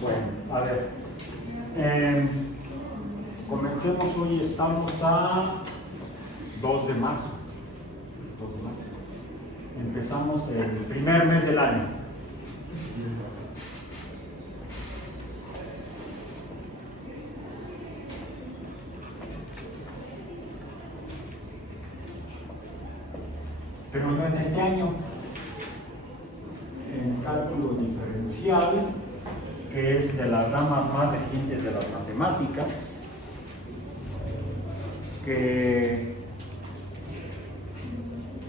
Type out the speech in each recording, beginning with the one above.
Bueno, a ver. Comencemos hoy, estamos a 2 de marzo. 2 de marzo. Empezamos el primer mes del año. Pero en este año, en cálculo diferencial, que es de las ramas más recientes de las matemáticas, que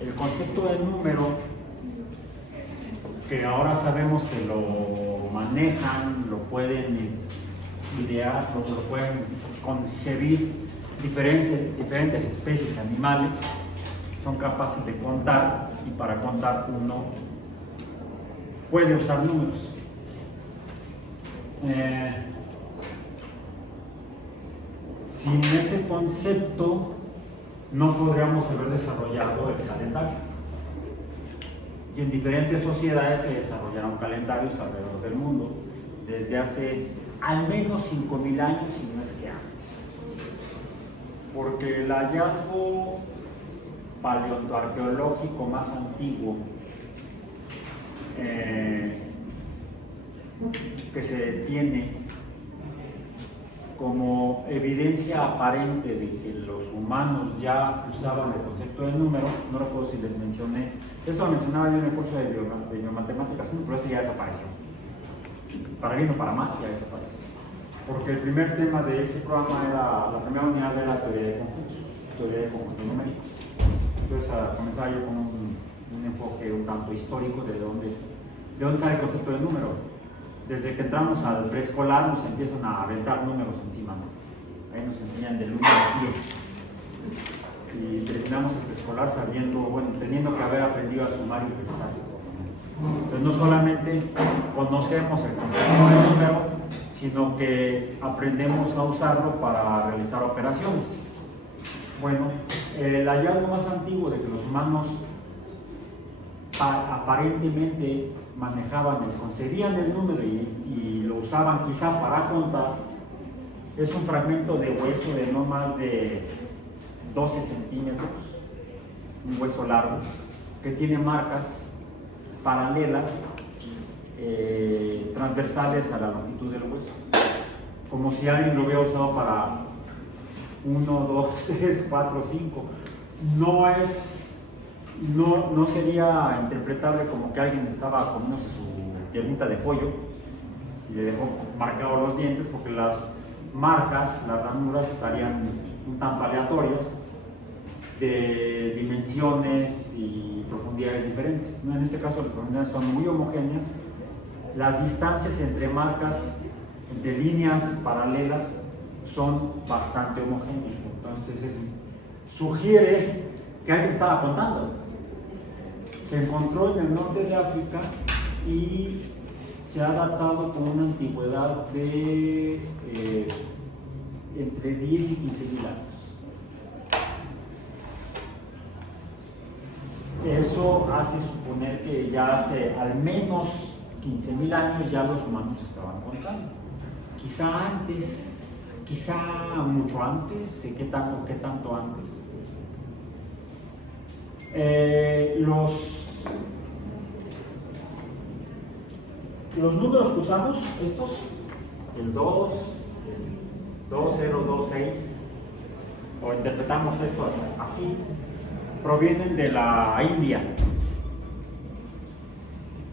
el concepto de número, que ahora sabemos que lo manejan, lo pueden idear, lo pueden concebir diferentes especies animales, son capaces de contar, y para contar uno puede usar números. Sin ese concepto no podríamos haber desarrollado el calendario. Y en diferentes sociedades se desarrollaron calendarios alrededor del mundo desde hace al menos 5.000 años, y no es que antes. Porque el hallazgo paleoarqueológico más antiguo que se tiene como evidencia aparente de que los humanos ya usaban el concepto de número, no recuerdo si les mencioné, eso lo mencionaba yo en el curso de biomatemáticas, pero ese ya desapareció. Para bien o para mal, ya desapareció. Porque el primer tema de ese programa era, la primera unidad era la teoría de conjuntos numéricos. Entonces comenzaba yo con un enfoque un tanto histórico de dónde sale el concepto de número. Desde que entramos al preescolar nos empiezan a aventar números encima, ¿no? Ahí nos enseñan del 1 al 10. Y terminamos el preescolar teniendo que haber aprendido a sumar y restar. Entonces no solamente conocemos el concepto de número, sino que aprendemos a usarlo para realizar operaciones. Bueno, el hallazgo más antiguo de que los humanos aparentemente manejaban, concebían el número y lo usaban quizá para contar, es un fragmento de hueso de no más de 12 centímetros, un hueso largo, que tiene marcas paralelas, transversales a la longitud del hueso, como si alguien lo hubiera usado para 1, 2, 3, 4, 5. No sería interpretable como que alguien estaba comiéndose su piernita de pollo y le dejó marcados los dientes, porque las marcas, las ranuras estarían un tanto aleatorias, de dimensiones y profundidades diferentes, ¿no? En este caso las profundidades son muy homogéneas, las distancias entre marcas, entre líneas paralelas, son bastante homogéneas. Entonces sugiere que alguien estaba contando. Se encontró en el norte de África y se ha datado con una antigüedad de entre 10 y 15.000 años. Eso hace suponer que ya hace al menos 15.000 años ya los humanos estaban contando. Quizá antes, quizá mucho antes, ¿qué tanto antes? Los números que usamos, estos, el 2, el 2, 0, 2, 6, o interpretamos esto así, provienen de la India,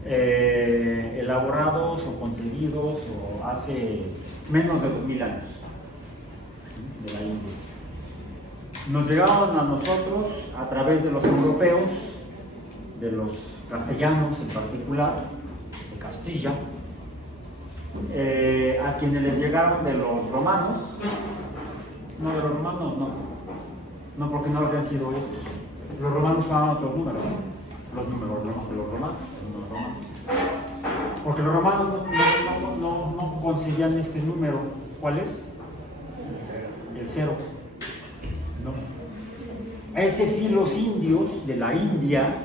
elaborados o concebidos hace menos de 2.000 años, de la India. Nos llegaron a nosotros a través de los europeos, de los castellanos en particular, de Castilla, a quienes les llegaron de los romanos. No, de los romanos no, porque no habían sido estos. Los romanos usaban otros números, los números de los romanos. Porque los romanos no conseguían este número. ¿Cuál es? El 0. ¿No? Ese sí, los indios de la India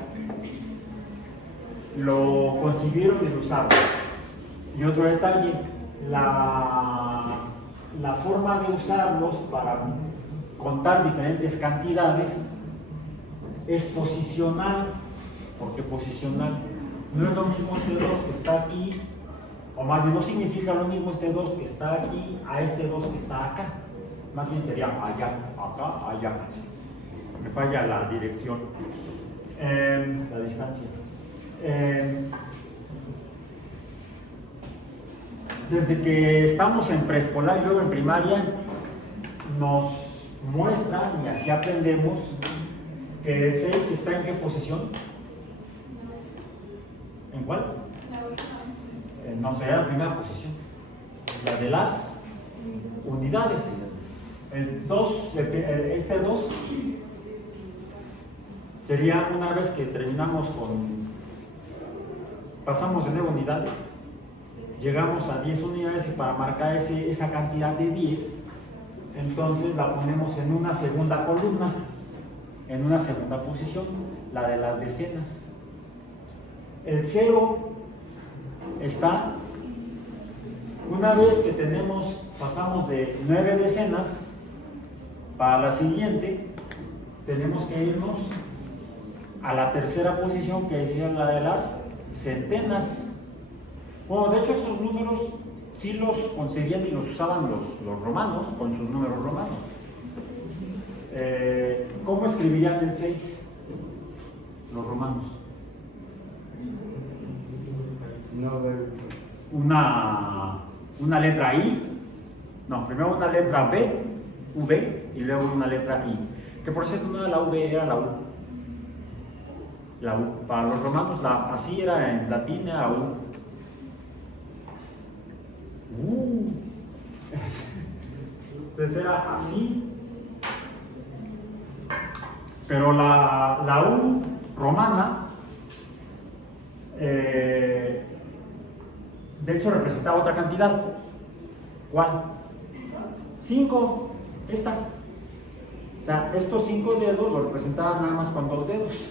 lo concibieron y lo usaron. Y otro detalle, la forma de usarlos para contar diferentes cantidades es posicional. ¿Por qué posicional? No es lo mismo este 2 que está aquí, o más bien no significa lo mismo este 2 que está aquí a este 2 que está acá. Más bien sería allá, acá, allá. Me falla la dirección, la distancia. Desde que estamos en preescolar y luego en primaria, nos muestran, y así aprendemos, que el 6 está en qué posición. ¿En cuál? No será la primera posición, la de las unidades. El 2, este 2 sería una vez que terminamos pasamos de 9 unidades, llegamos a 10 unidades y para marcar esa cantidad de 10, entonces la ponemos en una segunda columna, en una segunda posición, la de las decenas. El 0 está, una vez que pasamos de 9 decenas, para la siguiente tenemos que irnos a la tercera posición, que es la de las centenas. Bueno, de hecho esos números sí los concebían y los usaban los romanos con sus números romanos. ¿Cómo escribirían el 6 los romanos? Una letra I, no, primero una letra B, V, y luego una letra I. Que por cierto no era la V, era la U. La U. Para los romanos así era en latín, era U. Entonces era así. Pero la U romana, de hecho representaba otra cantidad. ¿Cuál? 5. Esta. O sea, estos 5 dedos lo representaban nada más con 2 dedos.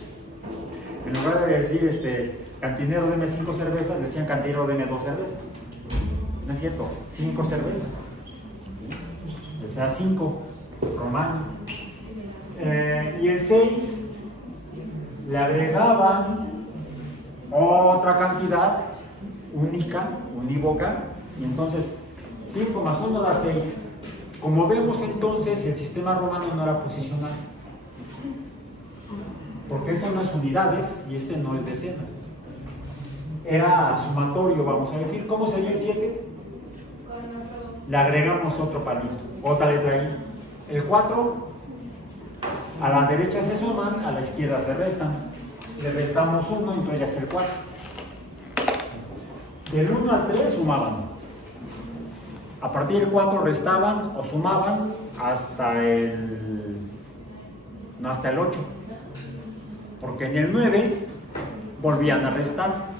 En lugar de decir, cantinero deme 5 cervezas, decían cantinero deme 2 cervezas. No es cierto, 5 cervezas. O sea, 5 romano. Y el 6 le agregaban otra cantidad única, unívoca, y entonces 5 más 1 da 6. Como vemos entonces, el sistema romano no era posicional, porque este no es unidades y este no es decenas. Era sumatorio, vamos a decir. ¿Cómo sería el 7? Le agregamos otro palito, otra letra I. El 4, a la derecha se suman, a la izquierda se restan. Le restamos 1, entonces ya es el 4. Del 1 al 3 sumaban. A partir del 4 restaban o sumaban hasta el 8. Porque en el 9 volvían a restar.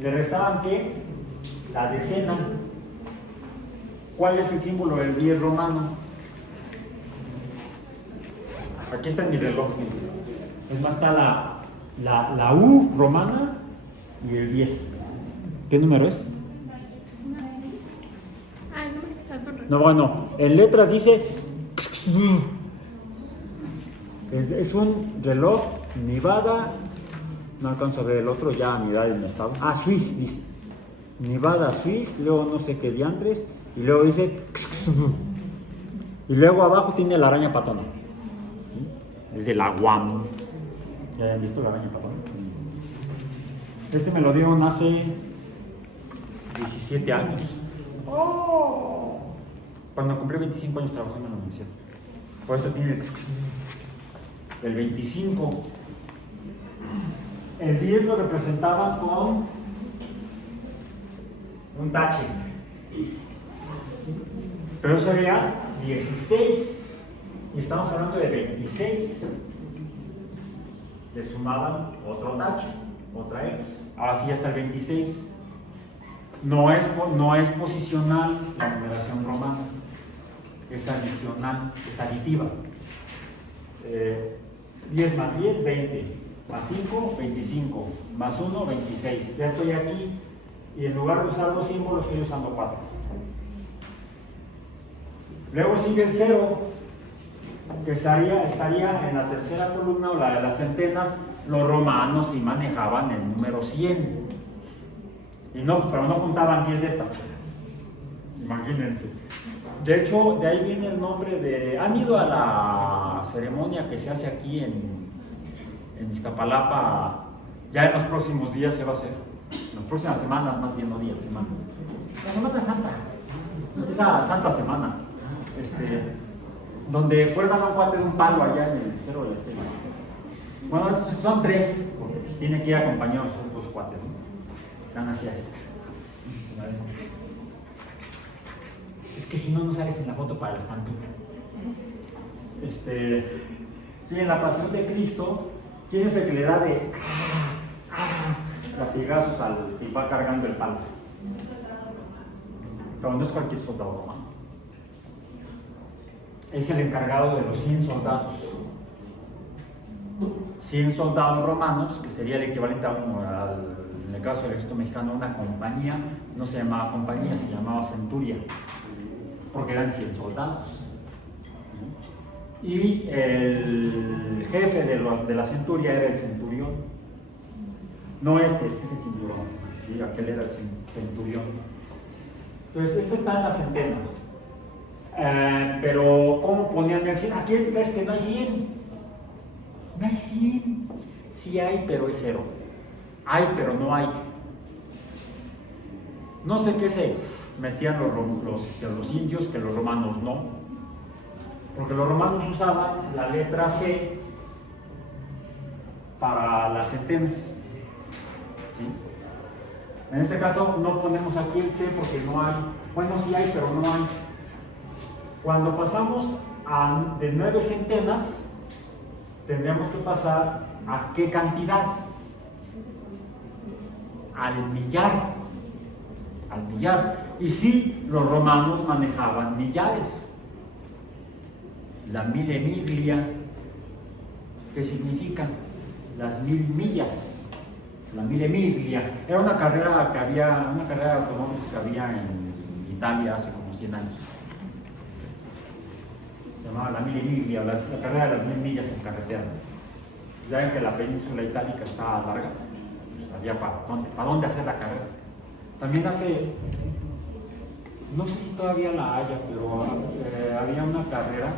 ¿Le restaban qué? La decena. ¿Cuál es el símbolo del 10 romano? Aquí está en mi reloj. Es más, está la U romana y el 10. ¿Qué número es? No, bueno, en letras dice es un reloj Nevada, no alcanzo a ver el otro, ya a mi edad en estado. Swiss dice Nevada, Swiss, luego no sé qué diantres, y luego dice y luego abajo tiene la araña patona. Es de la Guam. ¿Ya han visto la araña patona? Este me lo dieron hace 17 años. Cuando cumplí 25 años trabajando en la universidad. Por eso tiene el 25. El 10 lo representaba con un tache. Pero sería 16. Y estamos hablando de 26. Le sumaban otro tache, otra X. Ahora sí hasta el 26. No es posicional la numeración romana. Es adicional, es aditiva. 10 más 10, 20. Más 5, 25. Más 1, 26. Ya estoy aquí Y en lugar de usar 2 símbolos, estoy usando 4. Luego sigue el 0, que estaría en la tercera columna, o la de las centenas. Los romanos sí manejaban el número 100. Pero no juntaban 10 de estas. Imagínense. De hecho, de ahí viene el nombre de... ¿Han ido a la ceremonia que se hace aquí en Iztapalapa? Ya en los próximos días se va a hacer. En las próximas semanas, más bien, no días, semanas. La Semana Santa. Esa Santa Semana. Donde cuelgan a un cuate de un palo allá en el Cerro de la Estrella. Bueno, son 3, porque pues, tiene que ir acompañados de otros cuates, ¿no? Están así. Es que si no, no sales en la foto para la estampita. Sí, en la Pasión de Cristo, ¿quién es el que le da de latigazos al que va cargando el palo? Pero no es cualquier soldado romano. Es el encargado de los 100 soldados. 100 soldados romanos, que sería el equivalente en el caso del ejército mexicano, una compañía. No se llamaba compañía, se llamaba centuria, porque eran 100 soldados. Y el jefe de la centuria era el centurión. No este es el cinturón, ¿sí? Aquel era el centurión. Entonces, este está en las centenas. Pero, ¿cómo ponían el 100? Aquí es que no hay 100. No hay 100. Sí hay, pero es 0. Hay, pero no hay. No sé qué se metían los indios, que los romanos no. Porque los romanos usaban la letra C para las centenas. ¿Sí? En este caso no ponemos aquí el C porque no hay. Bueno, sí hay, pero no hay. Cuando pasamos de 9 centenas, tendríamos que pasar ¿a qué cantidad? Al millar. Al millar. Y sí, los romanos manejaban millares. La mille miglia, ¿qué significa? Las 1000 millas. La mille miglia. Era una carrera de automóviles que había en Italia hace como 100 años. Se llamaba la mille miglia, la carrera de las 1000 millas en carretera. Ya ven que la península itálica está larga, pues había para dónde hacer la carrera. También no sé si todavía la haya, pero había una carrera,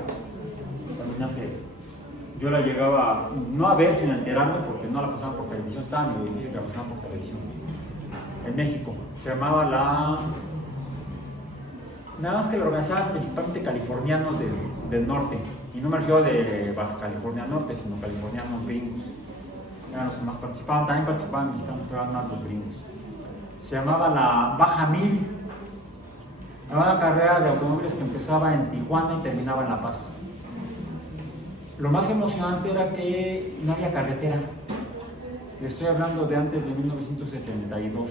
también yo la llegaba, no a ver, sino a enterarme, porque no la pasaban por televisión, estaba en mi edificio que la pasaban por televisión, en México. Se llamaba nada más que la organizaban principalmente californianos del norte, y no me refiero de Baja California Norte, sino californianos gringos. Eran los que más participaban, también participaban mexicanos, pero eran más los gringos. Se llamaba la Baja 1000. Era una carrera de automóviles que empezaba en Tijuana y terminaba en La Paz. Lo más emocionante era que no había carretera. Le estoy hablando de antes de 1972,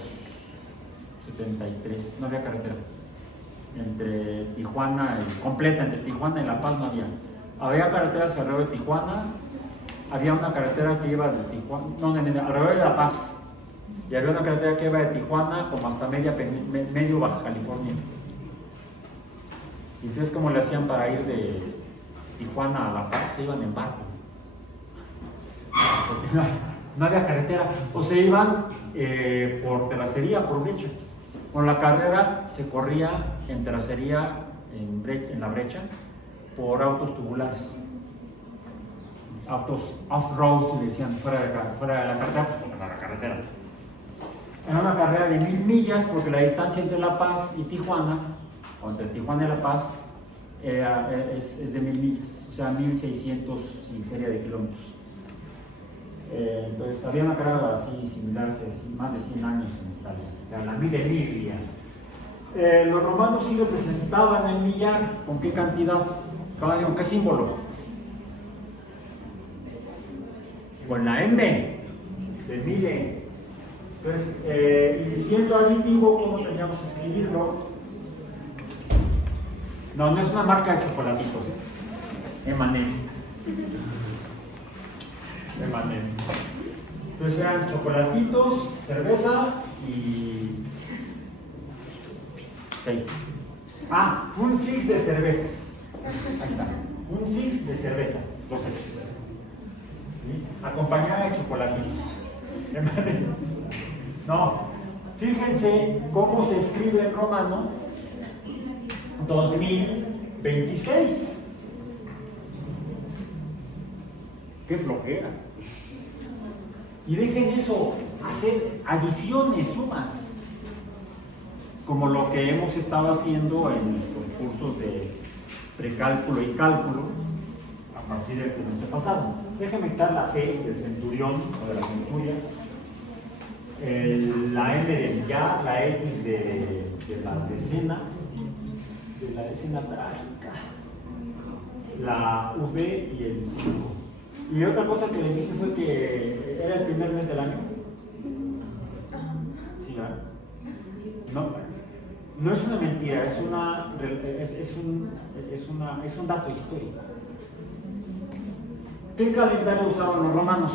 73, no había carretera. Entre Tijuana, completa entre Tijuana y La Paz no había. Había carreteras alrededor de Tijuana, había una carretera que iba de Tijuana, alrededor de La Paz. Y había una carretera que iba de Tijuana como hasta medio Baja California. Y entonces, ¿cómo le hacían para ir de Tijuana a La Paz? Se iban en barco. Porque no había carretera. O se iban por terracería, por brecha. Con la carrera se corría en terracería, en la brecha, por autos tubulares. Autos off-road, decían, fuera de la carretera, pues porque no era carretera. Era una carrera de 1000 millas porque la distancia entre La Paz y Tijuana, o entre Tijuana y La Paz, es de 1000 millas, o sea, 1600 y feria de kilómetros. Entonces había una carrera así similar hace más de 100 años en Italia, era la mille miglia. Los romanos sí representaban el millar. ¿Con qué cantidad? ¿Con qué símbolo? Con la M de mille. Entonces, y siendo aditivo, ¿cómo teníamos que escribirlo? No es una marca de chocolatitos, M&M. Entonces eran chocolatitos, cerveza y 6. Ah, un six de cervezas. Ahí está. Un six de cervezas, 2 X. ¿Sí? Acompañada de chocolatitos. No, fíjense cómo se escribe en romano 2026. ¡Qué flojera! Y dejen eso, hacer adiciones, sumas, como lo que hemos estado haciendo en los cursos de precálculo y cálculo a partir del semestre pasado. Déjenme quitar la C del centurión o de la centuria, la M del ya, la X de la decena trágica, la V y el 5. Y otra cosa que les dije fue que era el primer mes del año. Sí, ¿verdad? No es una mentira, es un dato histórico. ¿Qué calendario usaban los romanos?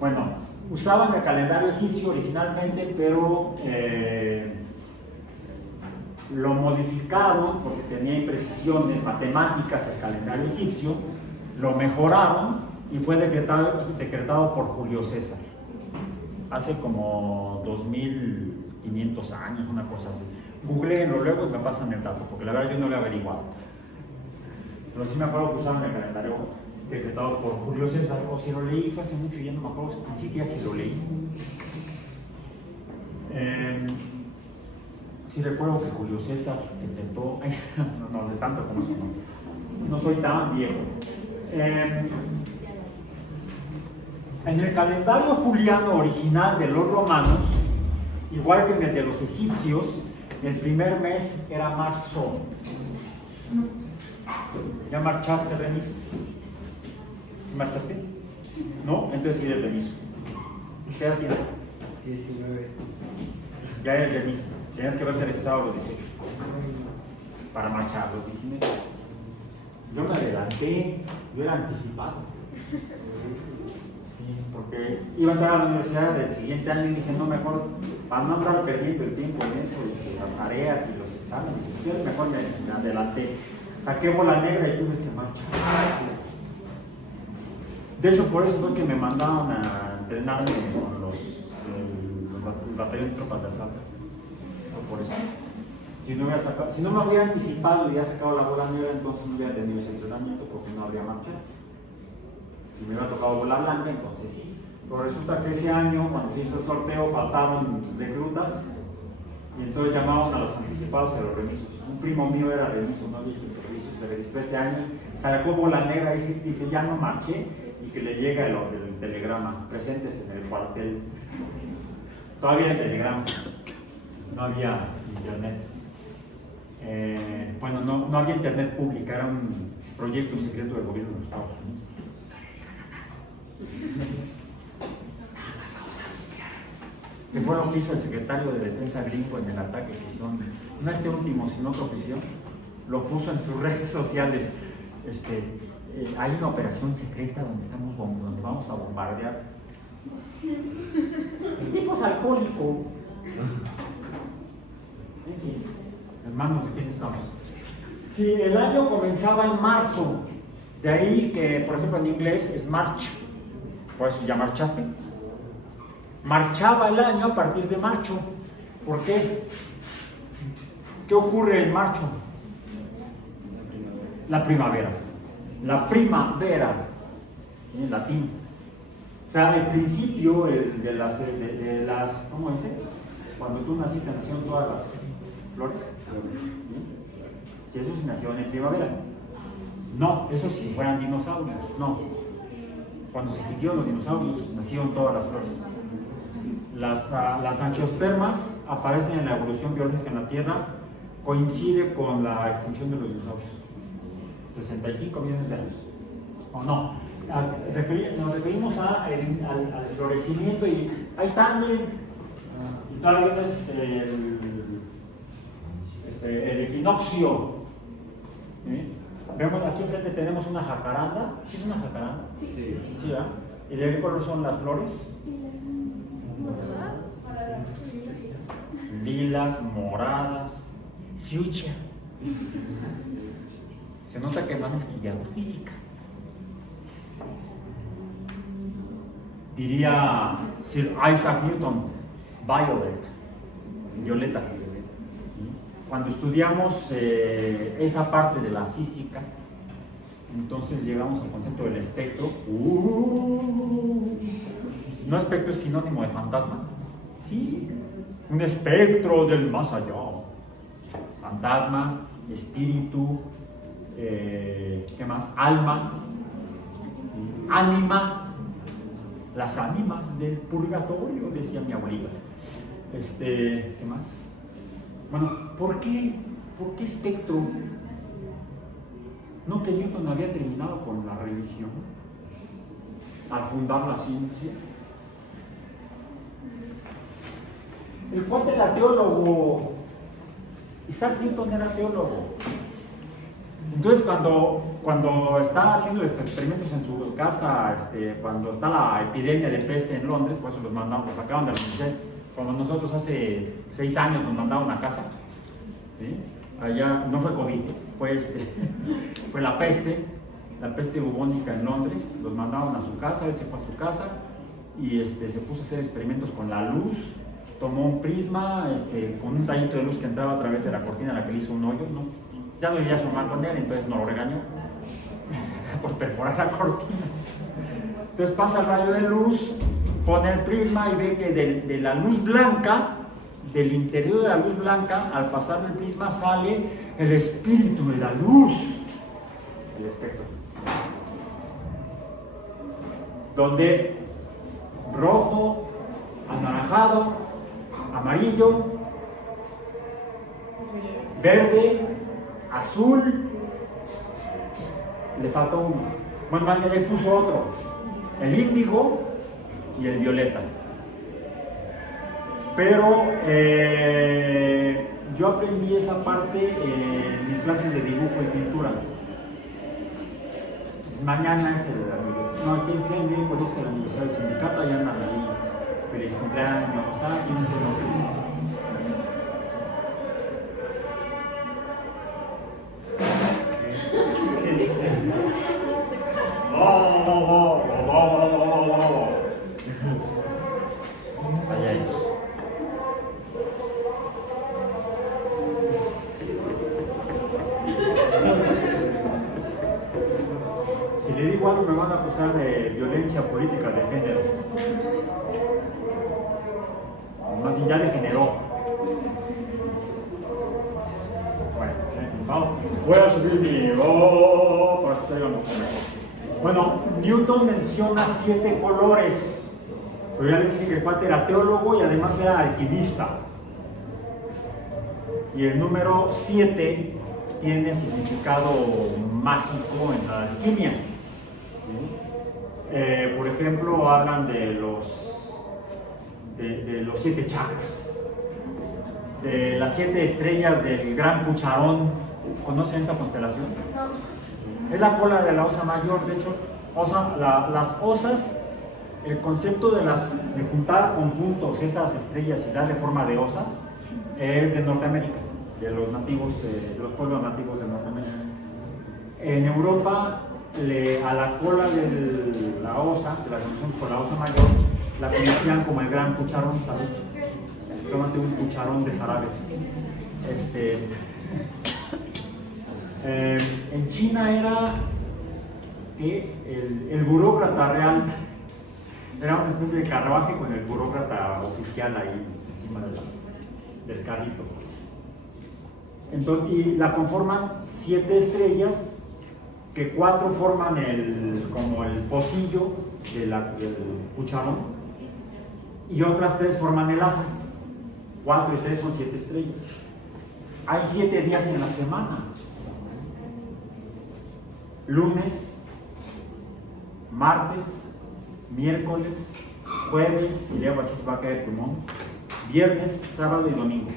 Bueno, usaban el calendario egipcio originalmente, pero lo modificaron porque tenía imprecisiones matemáticas el calendario egipcio, lo mejoraron y fue decretado por Julio César hace como 2500 años, una cosa así. Googleenlo luego y me pasan el dato, porque la verdad yo no lo he averiguado. Pero sí me acuerdo que usaban el calendario decretado por Julio César, o si lo leí fue hace mucho y ya no me acuerdo ni siquiera si lo leí. Sí recuerdo que Julio César intentó, no de tanto como eso, no soy tan viejo. En el calendario juliano original de los romanos, igual que en el de los egipcios, el primer mes era marzo. ¿Ya marchaste, Remiso? ¿Sí marchaste? ¿No? Entonces sí eres Remiso. ¿Qué edad tienes? 19. Ya eres Remiso. Tenías que haberte registrado a los 18 para marchar a los 19. Yo me adelanté, yo era anticipado. Sí, porque iba a entrar a la universidad del siguiente año y dije, no, mejor, para no andar perdiendo el tiempo en eso, y las tareas y los exámenes, mejor me adelanté. Saqué bola negra y tuve que marchar. De hecho, por eso fue que me mandaron a entrenarme con los batallón de tropas de asalto. Por eso. Si no me hubiera anticipado y hubiera sacado la bola negra, entonces no hubiera tenido ese entrenamiento porque no habría marchado. Si me hubiera tocado bola blanca, entonces sí. Pero resulta que ese año, cuando se hizo el sorteo, faltaron reclutas y entonces llamaban a los anticipados y a los remisos. Un primo mío era remiso, no había hecho el servicio, se registró ese año, sacó bola negra y dice, ya no marché, y que le llega el telegrama, presentes en el cuartel. Todavía el telegrama, no había internet. Bueno, no había internet pública, era un proyecto secreto del gobierno de los Estados Unidos. Que fue lo que hizo el secretario de Defensa gringo en el ataque que hicieron, no este último, sino otro que hicieron, lo puso en sus redes sociales. Hay una operación secreta donde vamos a bombardear. El tipo es alcohólico. Hermanos, ¿de quién estamos? Sí, el año comenzaba en marzo. De ahí que, por ejemplo, en inglés es March. Por eso ya marchaste. Marchaba el año a partir de marzo. ¿Por qué? ¿Qué ocurre en marzo? La primavera. La primavera, en latín. O sea, el principio de las ¿cómo dice? Cuando tú naciste, nacieron todas las flores. ¿Sí? Si eso sí nacieron en primavera. No, eso si fueran dinosaurios, no. Cuando se extinguieron los dinosaurios, nacieron todas las flores. Las angiospermas aparecen en la evolución biológica en la Tierra, coincide con la extinción de los dinosaurios. 65 millones de años. ¿O no? Nos referimos al florecimiento y ahí está, miren. Y todavía es el equinoccio. Vemos aquí enfrente tenemos una jacaranda. ¿Sí es una jacaranda? Sí. Sí, ¿verdad? ¿Y de qué color son las flores? lilas, moradas, fuchsia. Se nota que no han estudiado física. Diría Sir Isaac Newton, violet, violeta. Cuando estudiamos esa parte de la física, entonces llegamos al concepto del espectro. No, espectro es sinónimo de fantasma. Sí, un espectro del más allá. Fantasma, espíritu, ¿qué más? Alma, ánima. Las ánimas del purgatorio, decía mi abuelita. ¿Qué más? Bueno, ¿por qué espectro? ¿No que Newton había terminado con la religión al fundar la ciencia? El cuate era teólogo. Isaac Newton era teólogo. Entonces, cuando está haciendo los experimentos en su casa, cuando está la epidemia de peste en Londres, pues los sacaron de la universidad. Cuando nosotros hace 6 años nos mandaron a casa, ¿sí? Allá no fue COVID, fue la peste bubónica en Londres. Los mandaron a su casa, él se fue a su casa y se puso a hacer experimentos con la luz. Tomó un prisma con un tallito de luz que entraba a través de la cortina a la que le hizo un hoyo, ¿no? Ya no vivía su mamá con él, entonces no lo regañó por perforar la cortina. Entonces pasa el rayo de luz, pone el prisma y ve que de la luz blanca, del interior de la luz blanca, al pasar el prisma sale el espíritu de la luz, el espectro. Donde rojo, anaranjado, amarillo, verde, azul, le faltó uno. Bueno, más bien él puso otro, el índigo y el violeta. Pero yo aprendí esa parte en mis clases de dibujo y pintura. Mañana es el aniversario, no, el 15 de miércoles es el aniversario del sindicato, allá andan ahí, feliz cumpleaños, ¿quién es el nombre? Allá ellos. Si le digo algo me van a acusar de violencia política de género. Más bien ya le generó. Bueno, vamos. Voy a subir mi para que se oiga mucho mejor. Bueno, Newton menciona 7 colores. Pero ya les dije que el cuate era teólogo y además era alquimista. Y el número 7 tiene significado mágico en la alquimia. Por ejemplo, hablan de los 7 chakras, de las 7 estrellas del gran cucharón. ¿Conocen esta constelación? No. Es la cola de la osa mayor. De hecho, las osas, el concepto de juntar con puntos esas estrellas y darle forma de osas es de Norteamérica, de los nativos, de los pueblos nativos de Norteamérica. En Europa, a la cola de la osa, de la conocemos por la osa mayor, la conocían como el gran cucharón, ¿sabes? Tómate un cucharón de jarabe. En China era el burócrata real, era una especie de carruaje con el burócrata oficial ahí encima del carrito. Entonces, y la conforman 7 estrellas, que 4 forman como el pocillo del cucharón y otras 3 forman el asa. 4 y 3 son 7 estrellas. Hay 7 días en la semana: lunes, martes, miércoles, jueves, si luego así se va a caer el pulmón, viernes, sábado y domingo.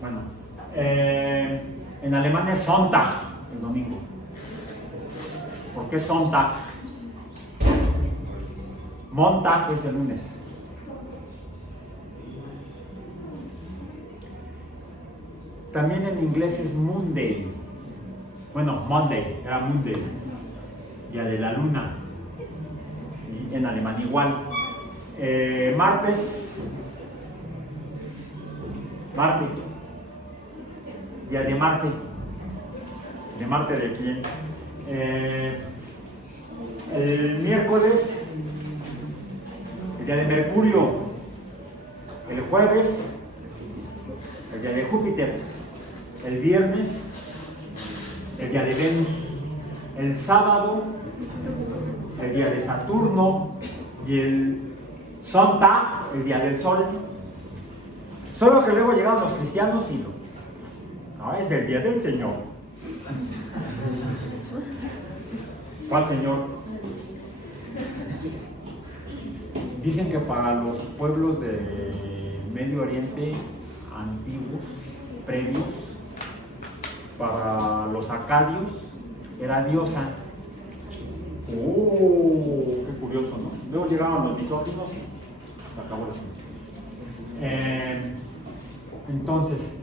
Bueno, en alemán es Sonntag, el domingo. ¿Por qué Sonntag? Montag es el lunes. También en inglés es Monday. Bueno, Monday, era Monday, día de la luna. Y en alemán igual. Martes, Marte, día de Marte. ¿De Marte de quién? El miércoles, el día de Mercurio. El jueves, el día de Júpiter. El viernes, el día de Venus. El sábado, el día de Saturno. Y el Sonntag, el día del Sol. Solo que luego llegaron los cristianos y no, es el día del Señor. ¿Cuál Señor? Dicen que para los pueblos de Medio Oriente antiguos, previos, para los acadios, era diosa. ¡Oh! ¡Qué curioso!, ¿no? Luego llegaron los misóginos y se acabó el asunto. Entonces,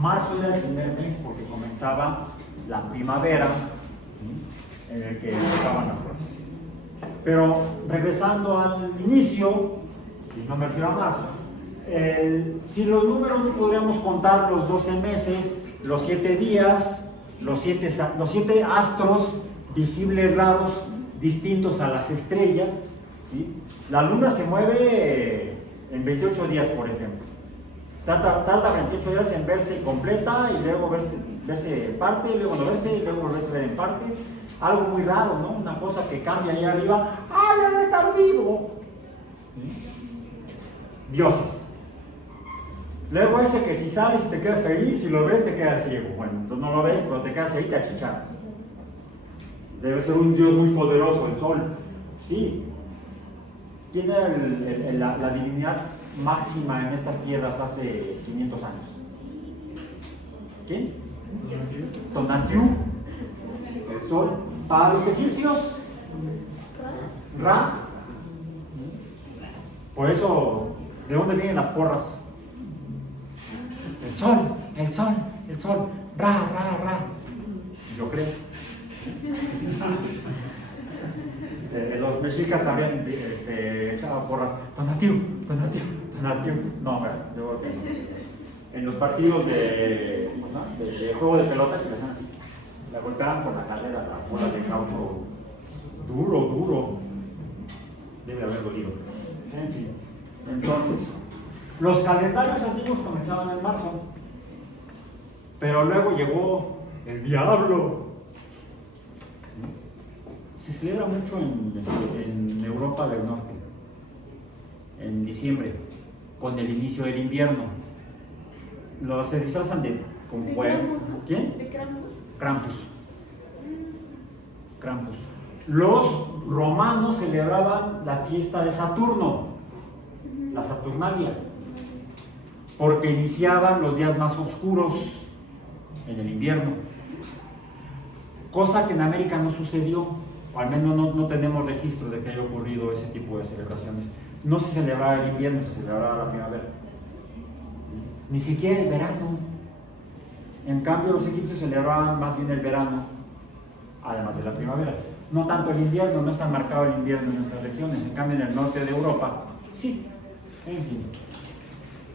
marzo era el primer mes porque comenzaba la primavera, ¿sí?, en el que tocaban las flores. Pero regresando al inicio, y no me refiero a marzo, si los números no podríamos contar los 12 meses, los 7 días, los 7 astros visibles raros distintos a las estrellas, ¿sí? La luna se mueve en 28 días, por ejemplo. Tarda 28 días en verse completa y luego verse en parte, y luego no verse, y luego volverse a ver en parte. Algo muy raro, ¿no? Una cosa que cambia ahí arriba. ¡Ah, ya no está vivo! ¿Sí? Dioses. Luego ese que si sales y te quedas ahí, si lo ves te quedas ciego. Bueno, entonces no lo ves, pero te quedas ahí y te achicharras. Debe ser un Dios muy poderoso, el Sol. Sí. ¿Quién era la divinidad máxima en estas tierras hace 500 años? ¿Quién? Tonatiuh, el Sol. Para los egipcios, Ra. Por eso, ¿de dónde vienen las porras? El Sol, el Sol, el Sol. Ra. Yo creo. Los mexicas habían echado porras. Tonatiuh. No, yo creo que no. En los partidos de juego de pelota que le hacen así, la golpeaban con la cadera, la bola de caucho duro. Debe haber dolido. En fin. Entonces, los calendarios antiguos comenzaban en marzo, pero luego llegó el diablo. Se celebra mucho en Europa del Norte, en diciembre, con el inicio del invierno. Se disfrazan con cuernos. ¿Quién? ¿De Krampus. Los romanos celebraban la fiesta de Saturno, la Saturnalia, porque iniciaban los días más oscuros en el invierno, cosa que en América no sucedió, o al menos no tenemos registro de que haya ocurrido ese tipo de celebraciones. No se celebraba el invierno, se celebraba la primavera, ni siquiera el verano. En cambio, los egipcios celebraban más bien el verano, además de la primavera. No tanto el invierno, no está marcado el invierno en esas regiones. En cambio, en el norte de Europa, sí. En fin.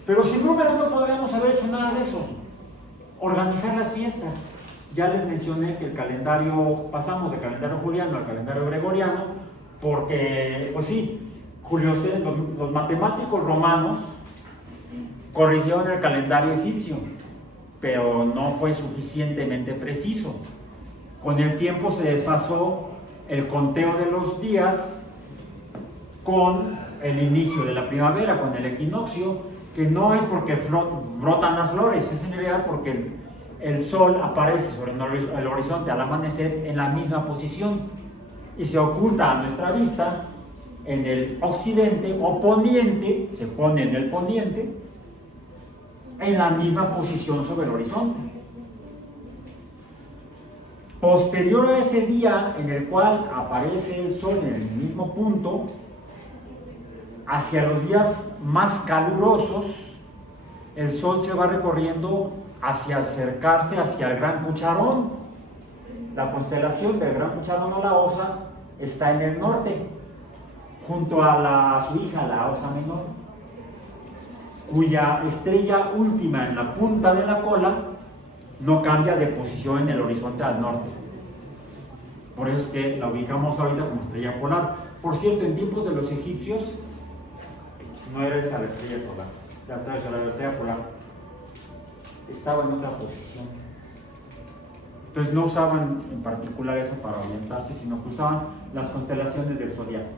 Pero sin números no podríamos haber hecho nada de eso. Organizar las fiestas. Ya les mencioné que el calendario, pasamos del calendario juliano al calendario gregoriano, porque, pues sí, Julio César, los matemáticos romanos corrigieron el calendario egipcio, pero no fue suficientemente preciso. Con el tiempo se desfasó el conteo de los días con el inicio de la primavera, con el equinoccio, que no es porque brotan las flores, es en realidad porque el sol aparece sobre el horizonte al amanecer en la misma posición y se oculta a nuestra vista en el occidente o poniente, se pone en el poniente, en la misma posición sobre el horizonte. Posterior a ese día en el cual aparece el sol en el mismo punto, hacia los días más calurosos, el Sol se va recorriendo hacia acercarse hacia el Gran Cucharón. La constelación del Gran Cucharón o la Osa está en el norte, junto a su hija, la Osa Menor, cuya estrella última en la punta de la cola no cambia de posición en el horizonte al norte. Por eso es que la ubicamos ahorita como estrella polar. Por cierto, en tiempos de los egipcios no era esa la estrella solar, la estrella polar estaba en otra posición. Entonces no usaban en particular esa para orientarse, sino que usaban las constelaciones del zodiaco.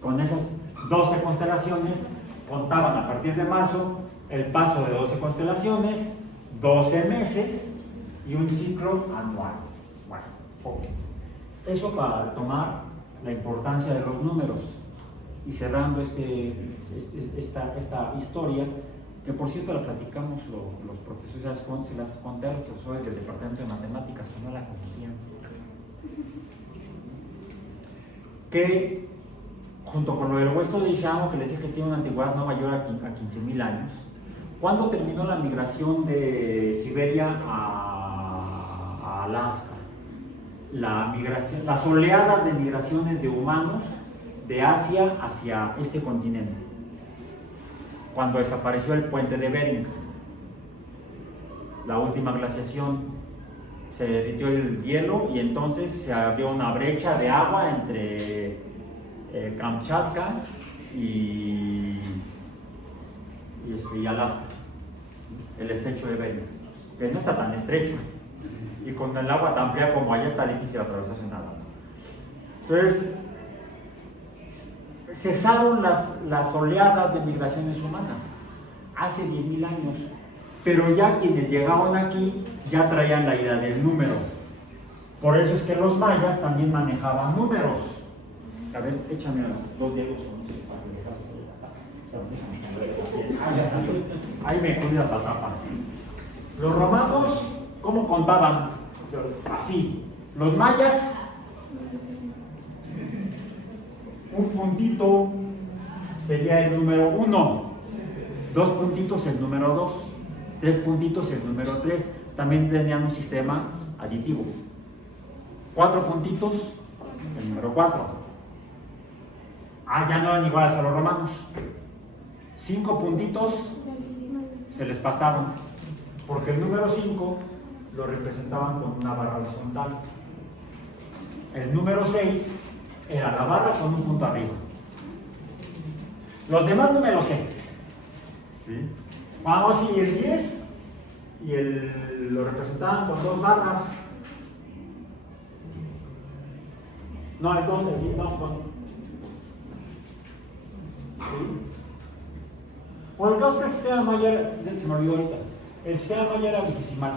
Con esas 12 constelaciones contaban a partir de marzo el paso de 12 constelaciones, 12 meses y un ciclo anual. Bueno, okay. Eso para tomar la importancia de los números y cerrando esta historia, que por cierto la platicamos los profesores, se las conté a los profesores del departamento de matemáticas que no la conocían, que junto con lo del hueso de Ishamo, que les dije que tiene una antigüedad no mayor a 15.000 años, ¿cuándo terminó la migración de Siberia a Alaska? Las oleadas de migraciones de humanos de Asia hacia este continente, cuando desapareció el puente de Bering, la última glaciación, se derritió el hielo y entonces se abrió una brecha de agua entre Kamchatka y Alaska, el estrecho de Bering, que no está tan estrecho, y con el agua tan fría como allá está difícil atravesarse nada. Entonces cesaron las oleadas de migraciones humanas hace 10.000 años, pero ya quienes llegaban aquí ya traían la idea del número. Por eso es que los mayas también manejaban números. A ver, échame dos dedos para que ahí me cuidas la tapa. Los romanos, ¿cómo contaban? Así. Los mayas, un puntito sería el número 1, 2 puntitos el número 2, 3 puntitos el número 3. También tenían un sistema aditivo. 4 puntitos el número 4. Ya no eran iguales a los romanos. 5 puntitos se les pasaron, porque el número 5 lo representaban con una barra horizontal. El número 6 era la barra con un punto arriba. Los demás no me lo sé. ¿Sí? Vamos, y el 10 lo representaban con 2 barras. No, el 2, el 10, no, con. ¿Sí? Bueno, el caso es que el sistema maya, se me olvidó ahorita, el sistema maya era vigesimal,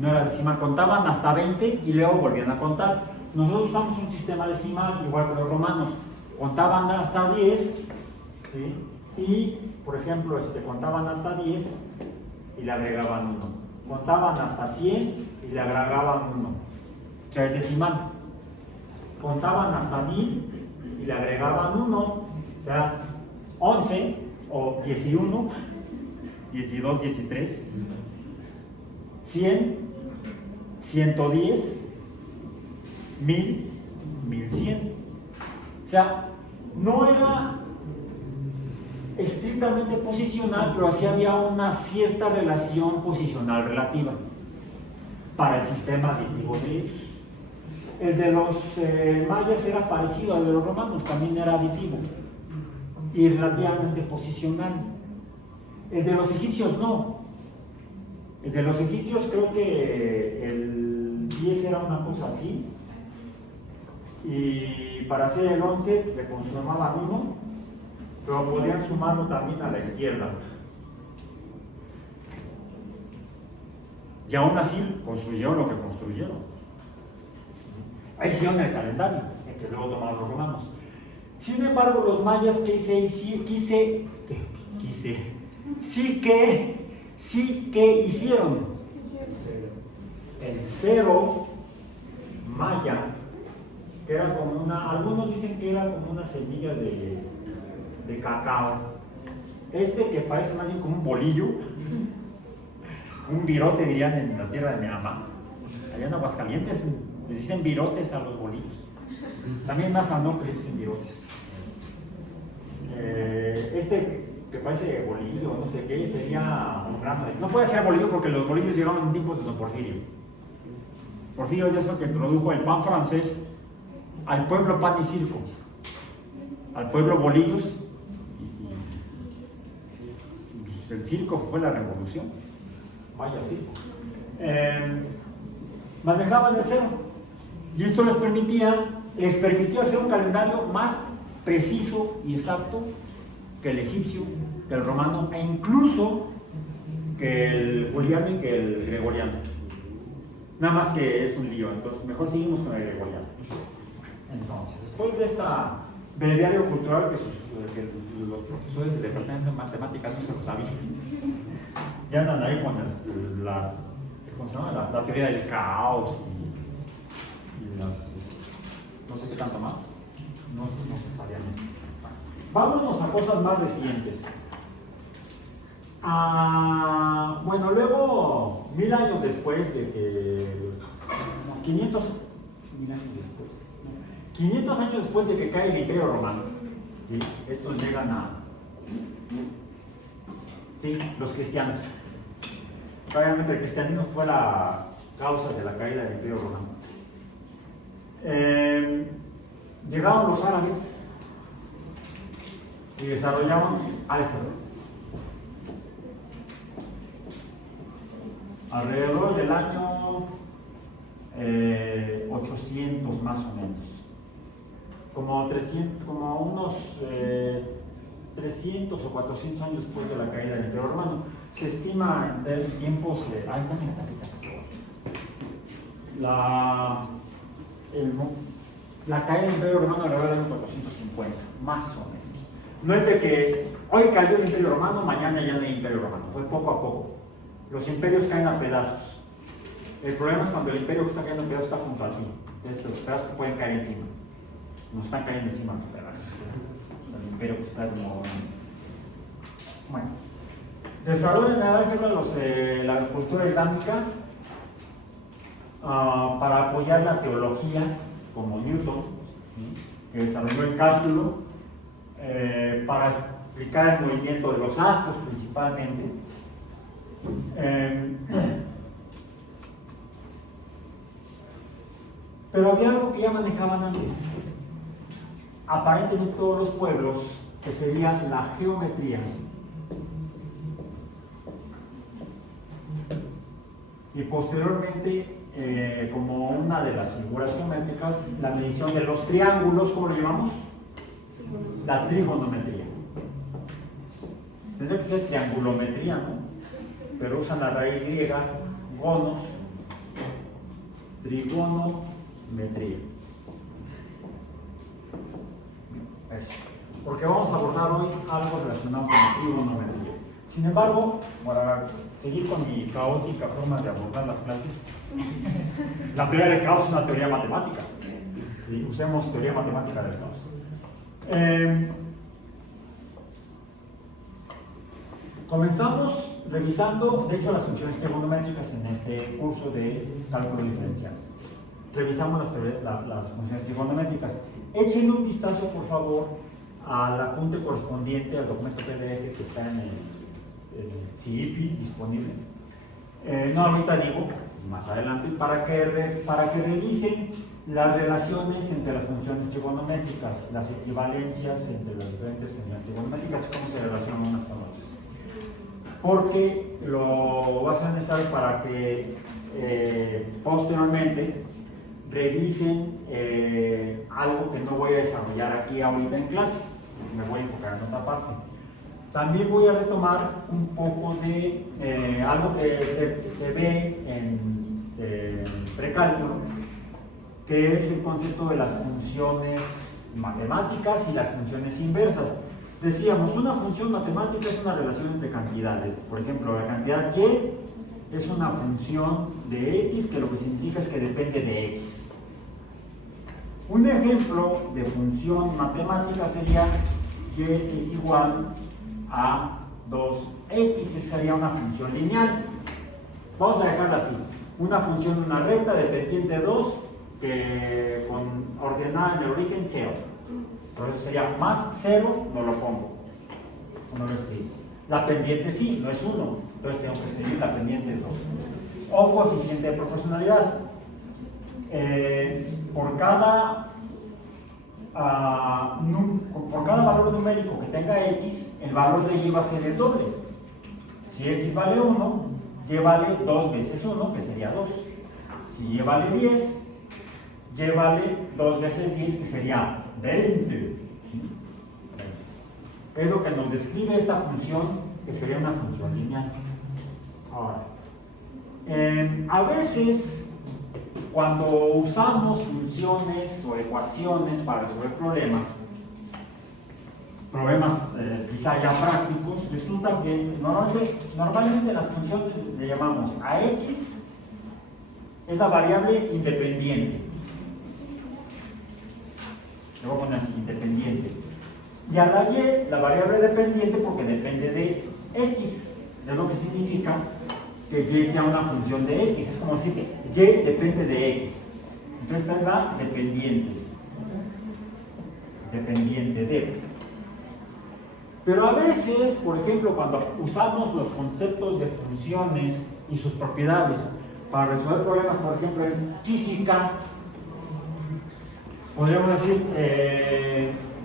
no era decimal, contaban hasta 20 y luego volvían a contar. Nosotros usamos un sistema decimal igual que los romanos, contaban hasta 10, ¿sí? Y por ejemplo contaban hasta 10 y le agregaban 1, contaban hasta 100 y le agregaban 1, o sea es decimal, contaban hasta 1000 y le agregaban 1, o sea 11 o 11, 12, 13, 100, 110, 1000, 1100. O sea, no era estrictamente posicional, pero sí había una cierta relación posicional relativa para el sistema aditivo de ellos. El de los mayas era parecido al de los romanos, también era aditivo y relativamente posicional. El de los egipcios no. El de los egipcios creo que el 10 era una cosa así, y para hacer el 11 le consumaban 1, pero podían sumarlo también a la izquierda. Y aún así construyeron lo que construyeron. Ahí hicieron el calendario, que luego tomaron los romanos. Sin embargo, los mayas sí que hicieron el cero maya, que era como algunos dicen que era como una semilla de cacao, Este que parece más bien como un bolillo, un virote dirían en la tierra de mi mamá. Allá en Aguascalientes les dicen virotes a los bolillos. También más al norte les dicen virotes. Este que parece bolillo, no sé qué, sería un grano de... No puede ser bolillo porque los bolillos llegaron en tiempos de Don Porfirio. Porfirio ya fue el que introdujo el pan francés al pueblo pan y circo, al pueblo bolillos. Pues el circo fue la revolución. Vaya circo. Manejaban el cero y esto les permitió hacer un calendario más preciso y exacto que el egipcio, que el romano e incluso que el juliano y que el gregoriano. Nada más que es un lío, entonces mejor seguimos con el gregoriano. Entonces, después de esta breviario cultural que los profesores del departamento de matemáticas no se lo sabían, ya andan ahí con la teoría del caos y las, no sé qué tanto más, no se sabían eso. Vámonos a cosas más recientes. Bueno, luego, 1000 años después de que, 500 años después de que cae el Imperio Romano, ¿sí? Estos llegan sí, los cristianos. Obviamente el cristianismo fue la causa de la caída del Imperio Romano. Llegaron los árabes y desarrollaron álgebra. Alrededor del año 800 más o menos. Como unos 300 o 400 años después de la caída del Imperio Romano. Se estima en tiempos de... La caída del Imperio Romano alrededor del año 450, más o menos. No es de que hoy cayó el Imperio Romano, mañana ya no hay Imperio Romano. Fue poco a poco. Los imperios caen a pedazos. El problema es cuando el imperio que está cayendo a pedazos está junto a ti. Entonces los pedazos te pueden caer encima. Nos están cayendo encima los pedazos. El imperio que está como... Bueno. Desarrollan en el álgebra la cultura islámica para apoyar la teología, como Newton, ¿sí? Que desarrolló el cálculo para explicar el movimiento de los astros principalmente. Pero había algo que ya manejaban antes, aparentemente todos los pueblos, que sería la geometría. Y posteriormente, como una de las figuras geométricas, la medición de los triángulos, ¿cómo lo llamamos? La trigonometría. Tendría que ser triangulometría, ¿no? Pero usan la raíz griega, gonos, trigonometría. Eso. Porque vamos a abordar hoy algo relacionado con la trigonometría. Sin embargo, para seguir con mi caótica forma de abordar las clases, la teoría del caos es una teoría matemática. ¿Sí? Usemos teoría matemática del caos. Comenzamos revisando, de hecho, las funciones trigonométricas en este curso de cálculo diferencial. Revisamos las funciones trigonométricas. Echen un vistazo, por favor, al apunte correspondiente al documento PDF que está en el CIPI disponible. No ahorita digo, más adelante, para que revisen las relaciones entre las funciones trigonométricas, las equivalencias entre las diferentes funciones trigonométricas y cómo se relacionan unas con otras. Porque lo va a ser necesario para que posteriormente revisen algo que no voy a desarrollar aquí ahorita en clase, me voy a enfocar en otra parte. También voy a retomar un poco de algo que se ve en precálculo, que es el concepto de las funciones matemáticas y las funciones inversas. Decíamos, una función matemática es una relación entre cantidades. Por ejemplo, la cantidad y es una función de x, que lo que significa es que depende de x. Un ejemplo de función matemática sería y es igual a 2x, esa sería una función lineal. Vamos a dejarla así, una función de una recta de pendiente 2 que con ordenada en el origen 0. Entonces sería más 0, no lo pongo, no lo escribo. La pendiente sí, no es 1, entonces tengo que escribir la pendiente 2. O coeficiente de proporcionalidad. Por cada valor numérico que tenga x, el valor de y va a ser el doble. Si x vale 1, y vale 2 veces 1, que sería 2. Si y vale 10, y vale 2 veces 10, que sería 20. Es lo que nos describe esta función, que sería una función lineal. Ahora, a veces, cuando usamos funciones o ecuaciones para resolver problemas quizá ya prácticos, resulta que normalmente las funciones le llamamos a x, es la variable independiente. Le voy a poner así, independiente. Y a la y, la variable dependiente, porque depende de x. Es lo que significa que y sea una función de x. Es como decir que y depende de x. Entonces esta es la dependiente. Dependiente de. Pero a veces, por ejemplo, cuando usamos los conceptos de funciones y sus propiedades para resolver problemas, por ejemplo, en física, podríamos decir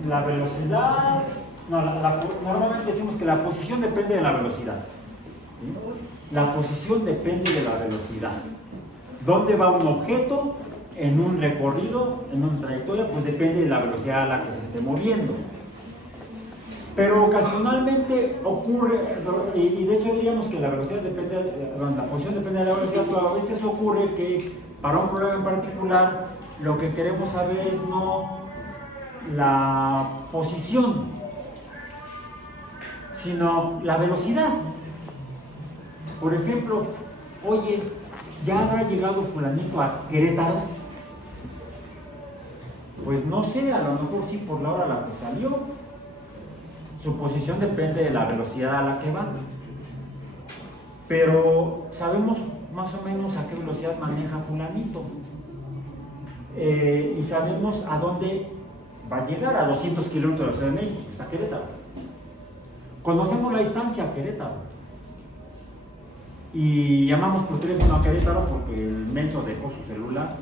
la velocidad, normalmente decimos que la posición depende de la velocidad. ¿Sí? La posición depende de la velocidad. ¿Dónde va un objeto en un recorrido, en una trayectoria? Pues depende de la velocidad a la que se esté moviendo. Pero ocasionalmente ocurre, y de hecho diríamos que la velocidad depende, la posición depende de la velocidad, pero a veces ocurre que para un problema en particular lo que queremos saber es no la posición, sino la velocidad. Por ejemplo, oye, ¿ya ha llegado fulanito a Querétaro? Pues no sé, a lo mejor sí por la hora a la que salió. Su posición depende de la velocidad a la que va. Pero sabemos más o menos a qué velocidad maneja fulanito. Y sabemos a dónde va a llegar, a 200 kilómetros de la Ciudad de México, es a Querétaro. Conocemos la distancia a Querétaro. Y llamamos por teléfono a Querétaro porque el menso dejó su celular.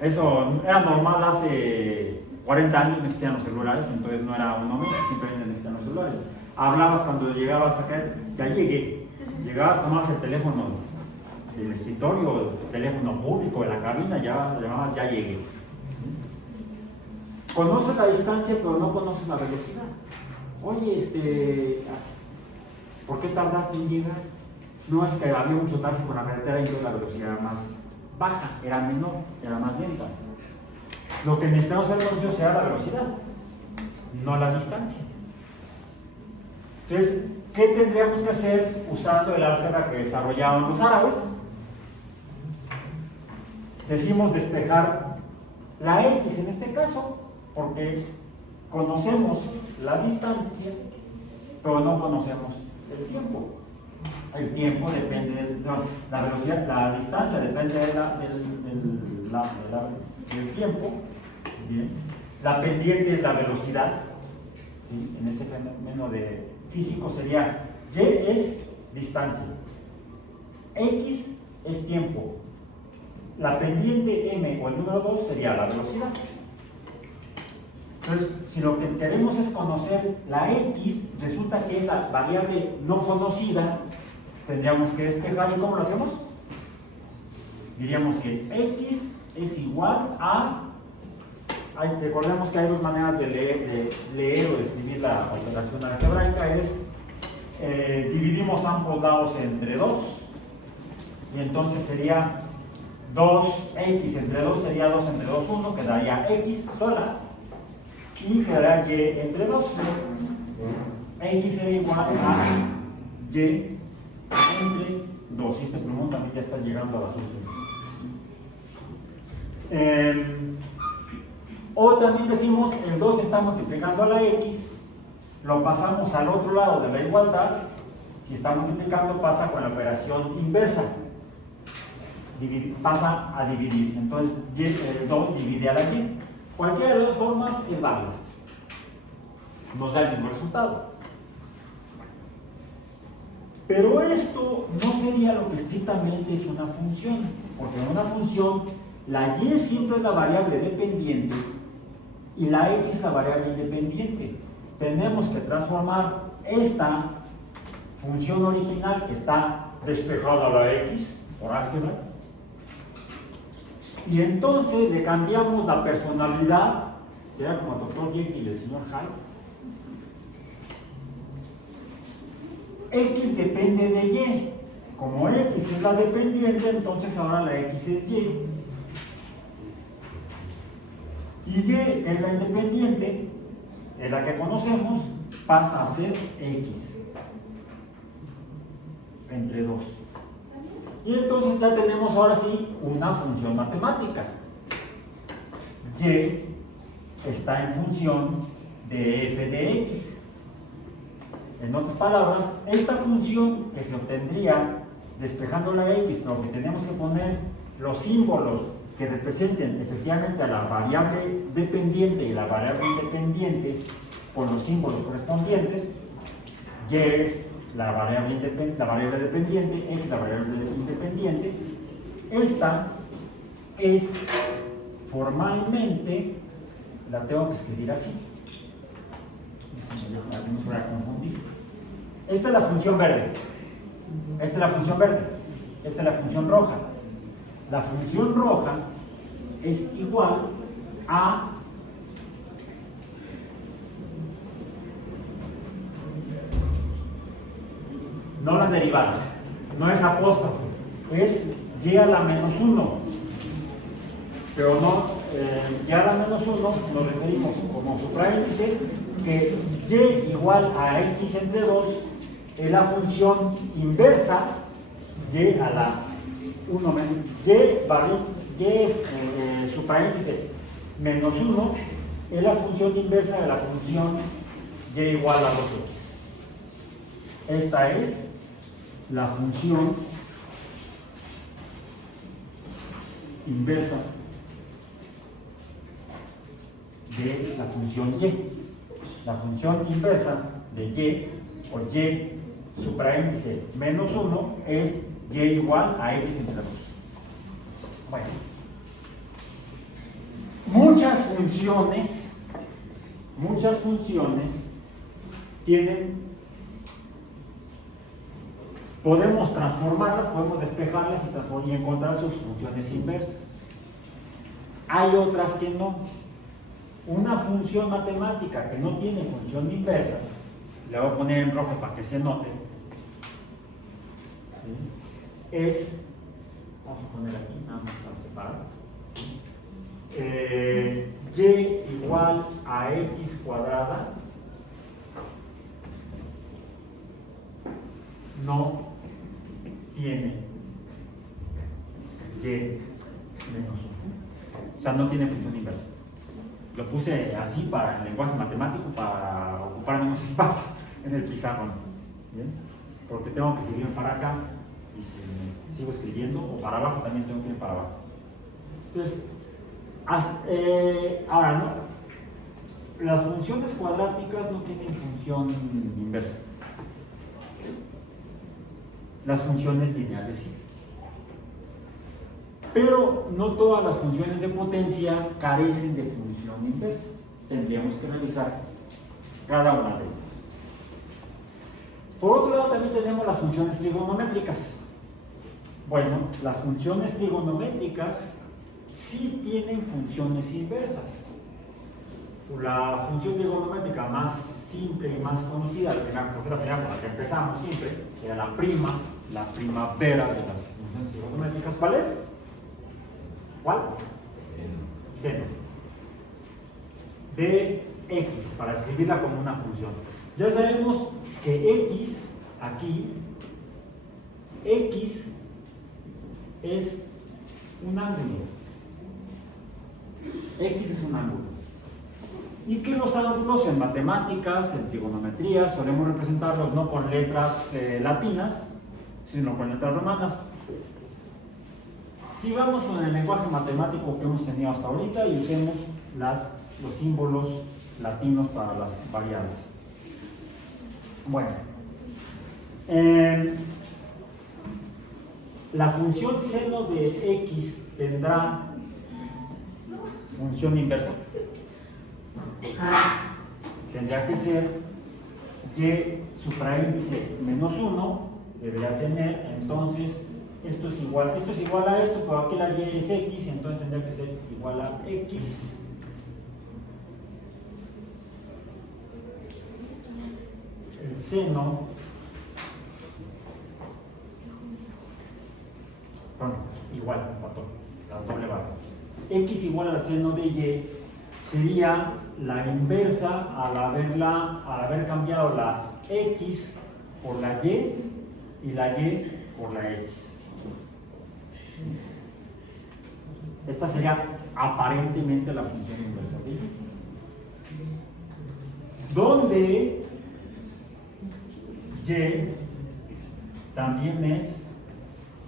Eso era normal hace 40 años, no existían los celulares, entonces no era un momento, simplemente necesitan los celulares. Hablabas cuando llegabas acá, ya llegué. Llegabas, tomabas el teléfono del escritorio, el teléfono público de la cabina, ya llamabas, ya llegué. Conoces la distancia, pero no conoces la velocidad. Oye, ¿por qué tardaste en llegar? No, es que había mucho tráfico en la carretera y entonces la velocidad era más baja, era menor, era más lenta. Lo que necesitamos saber nosotros será la velocidad, no la distancia. Entonces, ¿qué tendríamos que hacer usando el álgebra que desarrollaban los árabes? Decimos despejar la x en este caso, porque conocemos la distancia, pero no conocemos el tiempo. El tiempo depende de la velocidad, la distancia depende del tiempo. Bien. La pendiente es la velocidad. ¿Sí? En ese fenómeno de físico sería y es distancia, x es tiempo, la pendiente m o el número 2 sería la velocidad. Entonces, si lo que queremos es conocer la x, resulta que es la variable no conocida, tendríamos que despejar. ¿Y cómo lo hacemos? Diríamos que x es igual a... recordemos que hay dos maneras de leer o de escribir la operación algebraica. Dividimos ambos lados entre 2 y entonces sería 2x entre 2 sería 2 entre 2, 1, quedaría x sola y quedará y entre 2. X sería igual a y entre 2. Y este plumón también ya está llegando a las últimas. O también decimos el 2 está multiplicando a la x lo pasamos al otro lado de la igualdad. Si está multiplicando, pasa con la operación inversa. Pasa a dividir. Entonces, 2 divide a la y. Cualquiera de las dos formas es válida. Nos da el mismo resultado. Pero esto no sería lo que estrictamente es una función. Porque en una función, la y siempre es la variable dependiente y la x la variable independiente. Tenemos que transformar esta función original que está despejada a la x por álgebra, y entonces le cambiamos la personalidad, será como el doctor Jekyll y el señor Hyde. X depende de y. Como x es la dependiente, entonces ahora la x es y. Y y, que es la independiente, es la que conocemos, pasa a ser x entre 2. Y entonces ya tenemos ahora sí una función matemática. Y está en función de f de x. En otras palabras, esta función que se obtendría despejando la x, pero que tenemos que poner los símbolos que representen efectivamente a la variable dependiente y la variable independiente con los símbolos correspondientes. Y es la variable dependiente, x la variable independiente. Esta es formalmente, la tengo que escribir así, para que no se vaya a confundir. Esta es la función verde, esta es la función verde, esta es la función roja. La función roja es igual a no la derivada, no es apóstrofe, es y a la menos 1. Pero no, y a la menos 1 nos referimos como supraíndice que y igual a x entre 2 es la función inversa y a la 1 menos y supraíndice menos 1 es la función inversa de la función y igual a 2x. Esta es la función inversa de la función y. La función inversa de y o y supraíndice menos 1 es y igual a x entre 2. Bueno, muchas funciones tienen, podemos transformarlas, podemos despejarlas y encontrar sus funciones inversas. Hay otras que no. Una función matemática que no tiene función inversa, le voy a poner en rojo para que se note, ¿sí? Es, vamos a poner aquí nada más para separar, ¿sí? Y igual a x cuadrada no tiene y menos 1, o sea, no tiene función inversa. Lo puse así para el lenguaje matemático para ocupar menos espacio en el pizarrón, ¿bien? Porque tengo que seguir para acá y si sigo escribiendo, o para abajo también tengo que ir para abajo. Entonces, ahora, ¿no? Las funciones cuadráticas no tienen función inversa. Las funciones lineales sí. Pero no todas las funciones de potencia carecen de función inversa. Tendríamos que revisar cada una de ellas. Por otro lado, también tenemos las funciones trigonométricas. Bueno, las funciones trigonométricas sí tienen funciones inversas. La función trigonométrica más simple y más conocida, la primera con la que empezamos siempre, sería la primavera de las funciones trigonométricas. ¿Cuál es? ¿Cuál? Seno. De x, para escribirla como una función. Ya sabemos que x, aquí, x es un ángulo. X es un ángulo. Y que los ángulos en matemáticas, en trigonometría, solemos representarlos no con letras latinas, sino con letras romanas. Sigamos con el lenguaje matemático que hemos tenido hasta ahorita y usemos los símbolos latinos para las variables. Bueno, la función seno de x tendrá función inversa. Tendría que ser y supraíndice menos 1, debería tener, entonces esto es igual a esto, pero aquí la y es x, entonces tendría que ser igual a x el seno, bueno, igual, la doble barra, x igual al seno de y sería la inversa al haber cambiado la x por la y la y por la x. Esta sería aparentemente la función inversa de y. Donde y también es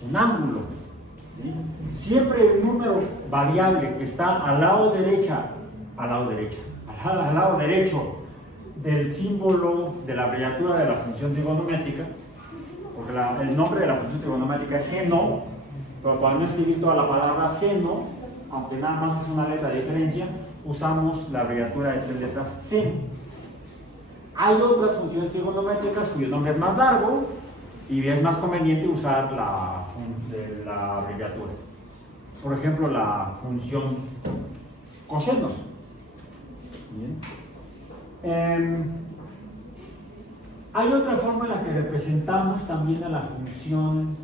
un ángulo. ¿Sí? Siempre el número variable que está al lado derecho del símbolo de la abreviatura de la función trigonométrica, porque el nombre de la función trigonométrica es seno, pero para no escribir toda la palabra seno, aunque nada más es una letra de diferencia, usamos la abreviatura de 3 letras seno. Hay otras funciones trigonométricas cuyo nombre es más largo y es más conveniente usar la abreviatura. Por ejemplo, la función coseno. Bien. Hay otra forma en la que representamos también a la función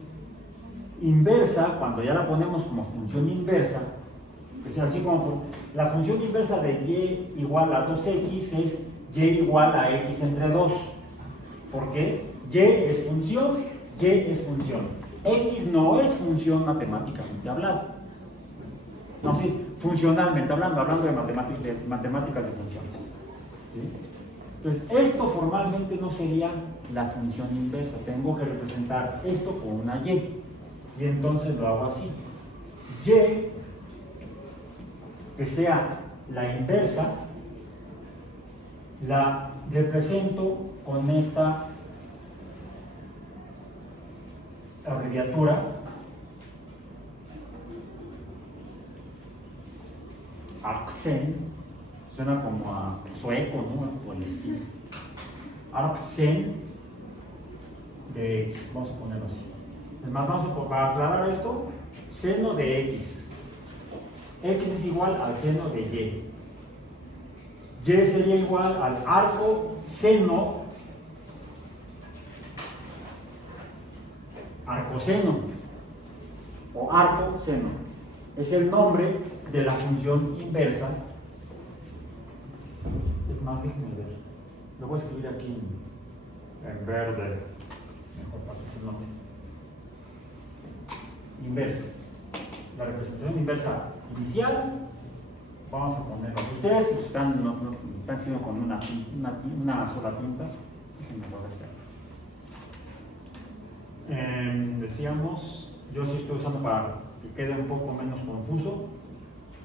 inversa, cuando ya la ponemos como función inversa, que sea así como la función inversa de y igual a 2x es y igual a x entre 2. ¿Por qué? Y es función, x no es función matemáticamente hablando. No, sí, funcionalmente hablando de matemáticas de funciones. ¿Sí? Entonces, esto formalmente no sería la función inversa. Tengo que representar esto con una y. Y entonces lo hago así. Y, que sea la inversa, la represento con esta abreviatura arcsen, suena como a sueco, ¿no? Por el estilo. Arcsen de x, vamos a ponerlo así. Es más, para aclarar esto, seno de x. X es igual al seno de y. Y sería igual al arco seno, arcoseno o arco seno. Es el nombre de la función inversa. Es más, déjenme ver. Lo voy a escribir aquí en verde, mejor para que se note. Inverso. La representación inversa inicial, vamos a ponerlo. Ustedes están escribiendo con una sola tinta. Déjenme guardar este. Decíamos, yo sí estoy usando para que quede un poco menos confuso,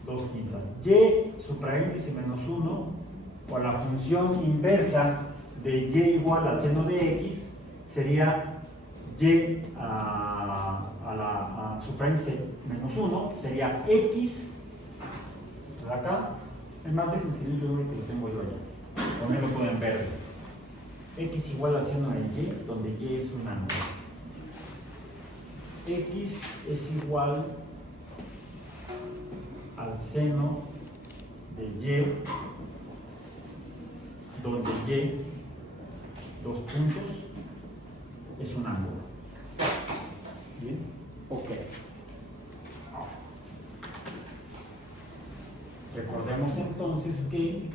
dos tintas. Y supraíndice menos 1, o la función inversa de y igual al seno de x, sería y a supraíndice menos 1, sería x, de acá. Es más, déjenme escribir yo que lo tengo yo allá. Ponerlo todo en verde. X igual al seno de y, donde y es un ángulo. X es igual al seno de y, donde y, dos puntos, es un ángulo. Bien, ok. Recordemos entonces que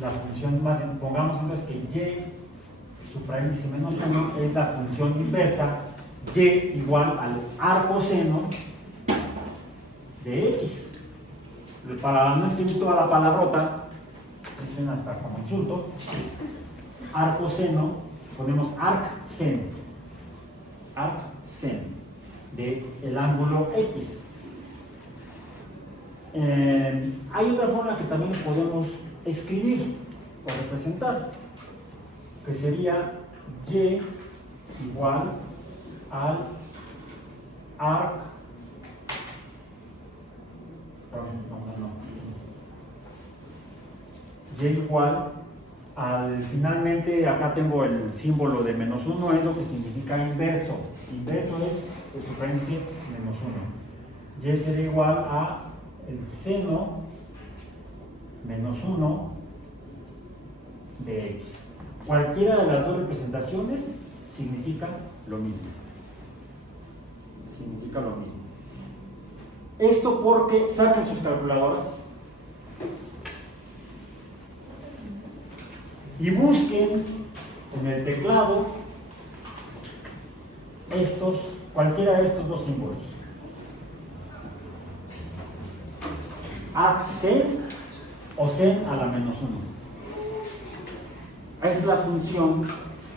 la función, pongamos entonces que y supraíndice menos 1 es la función inversa y igual al arcoseno de x. para no escribir toda la palabrota, si suena hasta como insulto, arcoseno, ponemos arccen, del ángulo X. Hay otra forma que también podemos escribir o representar, que sería Y igual al arc, Y igual al, finalmente acá tengo el símbolo de -1, es lo que significa inverso. Inverso es el superficie -1. Y sería igual a el seno -1 de X. Cualquiera de las dos representaciones significa lo mismo. Significa lo mismo. Esto porque saquen sus calculadoras y busquen en el teclado cualquiera de estos dos símbolos. Arccen o sen a la -1. Esa es la función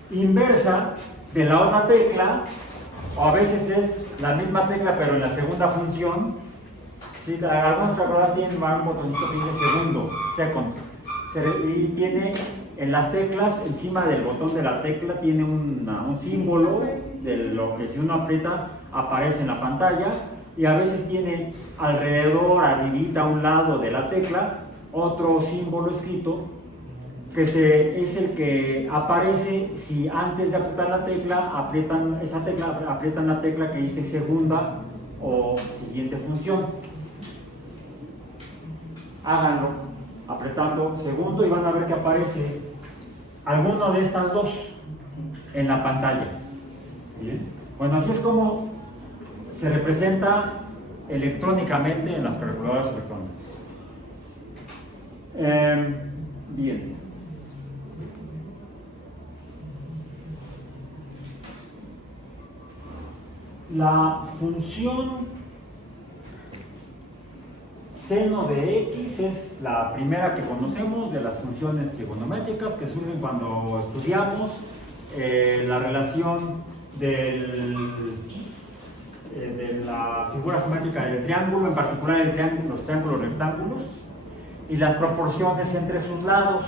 inversa de la otra tecla, o a veces es la misma tecla pero en la segunda función. ¿Sí? Algunas calculadoras tienen un botoncito que dice segundo, second, y tiene en las teclas, encima del botón de la tecla, tiene un símbolo de lo que si uno aprieta aparece en la pantalla, y a veces tiene alrededor, arribita, a un lado de la tecla, otro símbolo escrito que es el que aparece si antes de apretar la tecla aprietan la tecla que dice segunda o siguiente función. Háganlo apretando segundo y van a ver que aparece alguno de estas dos en la pantalla. ¿Bien? Bueno, así es como se representa electrónicamente en las calculadoras electrónicas. Bien. La función seno de X es la primera que conocemos de las funciones trigonométricas que surgen cuando estudiamos la relación de la figura geométrica del triángulo, en particular los triángulos rectángulos, y las proporciones entre sus lados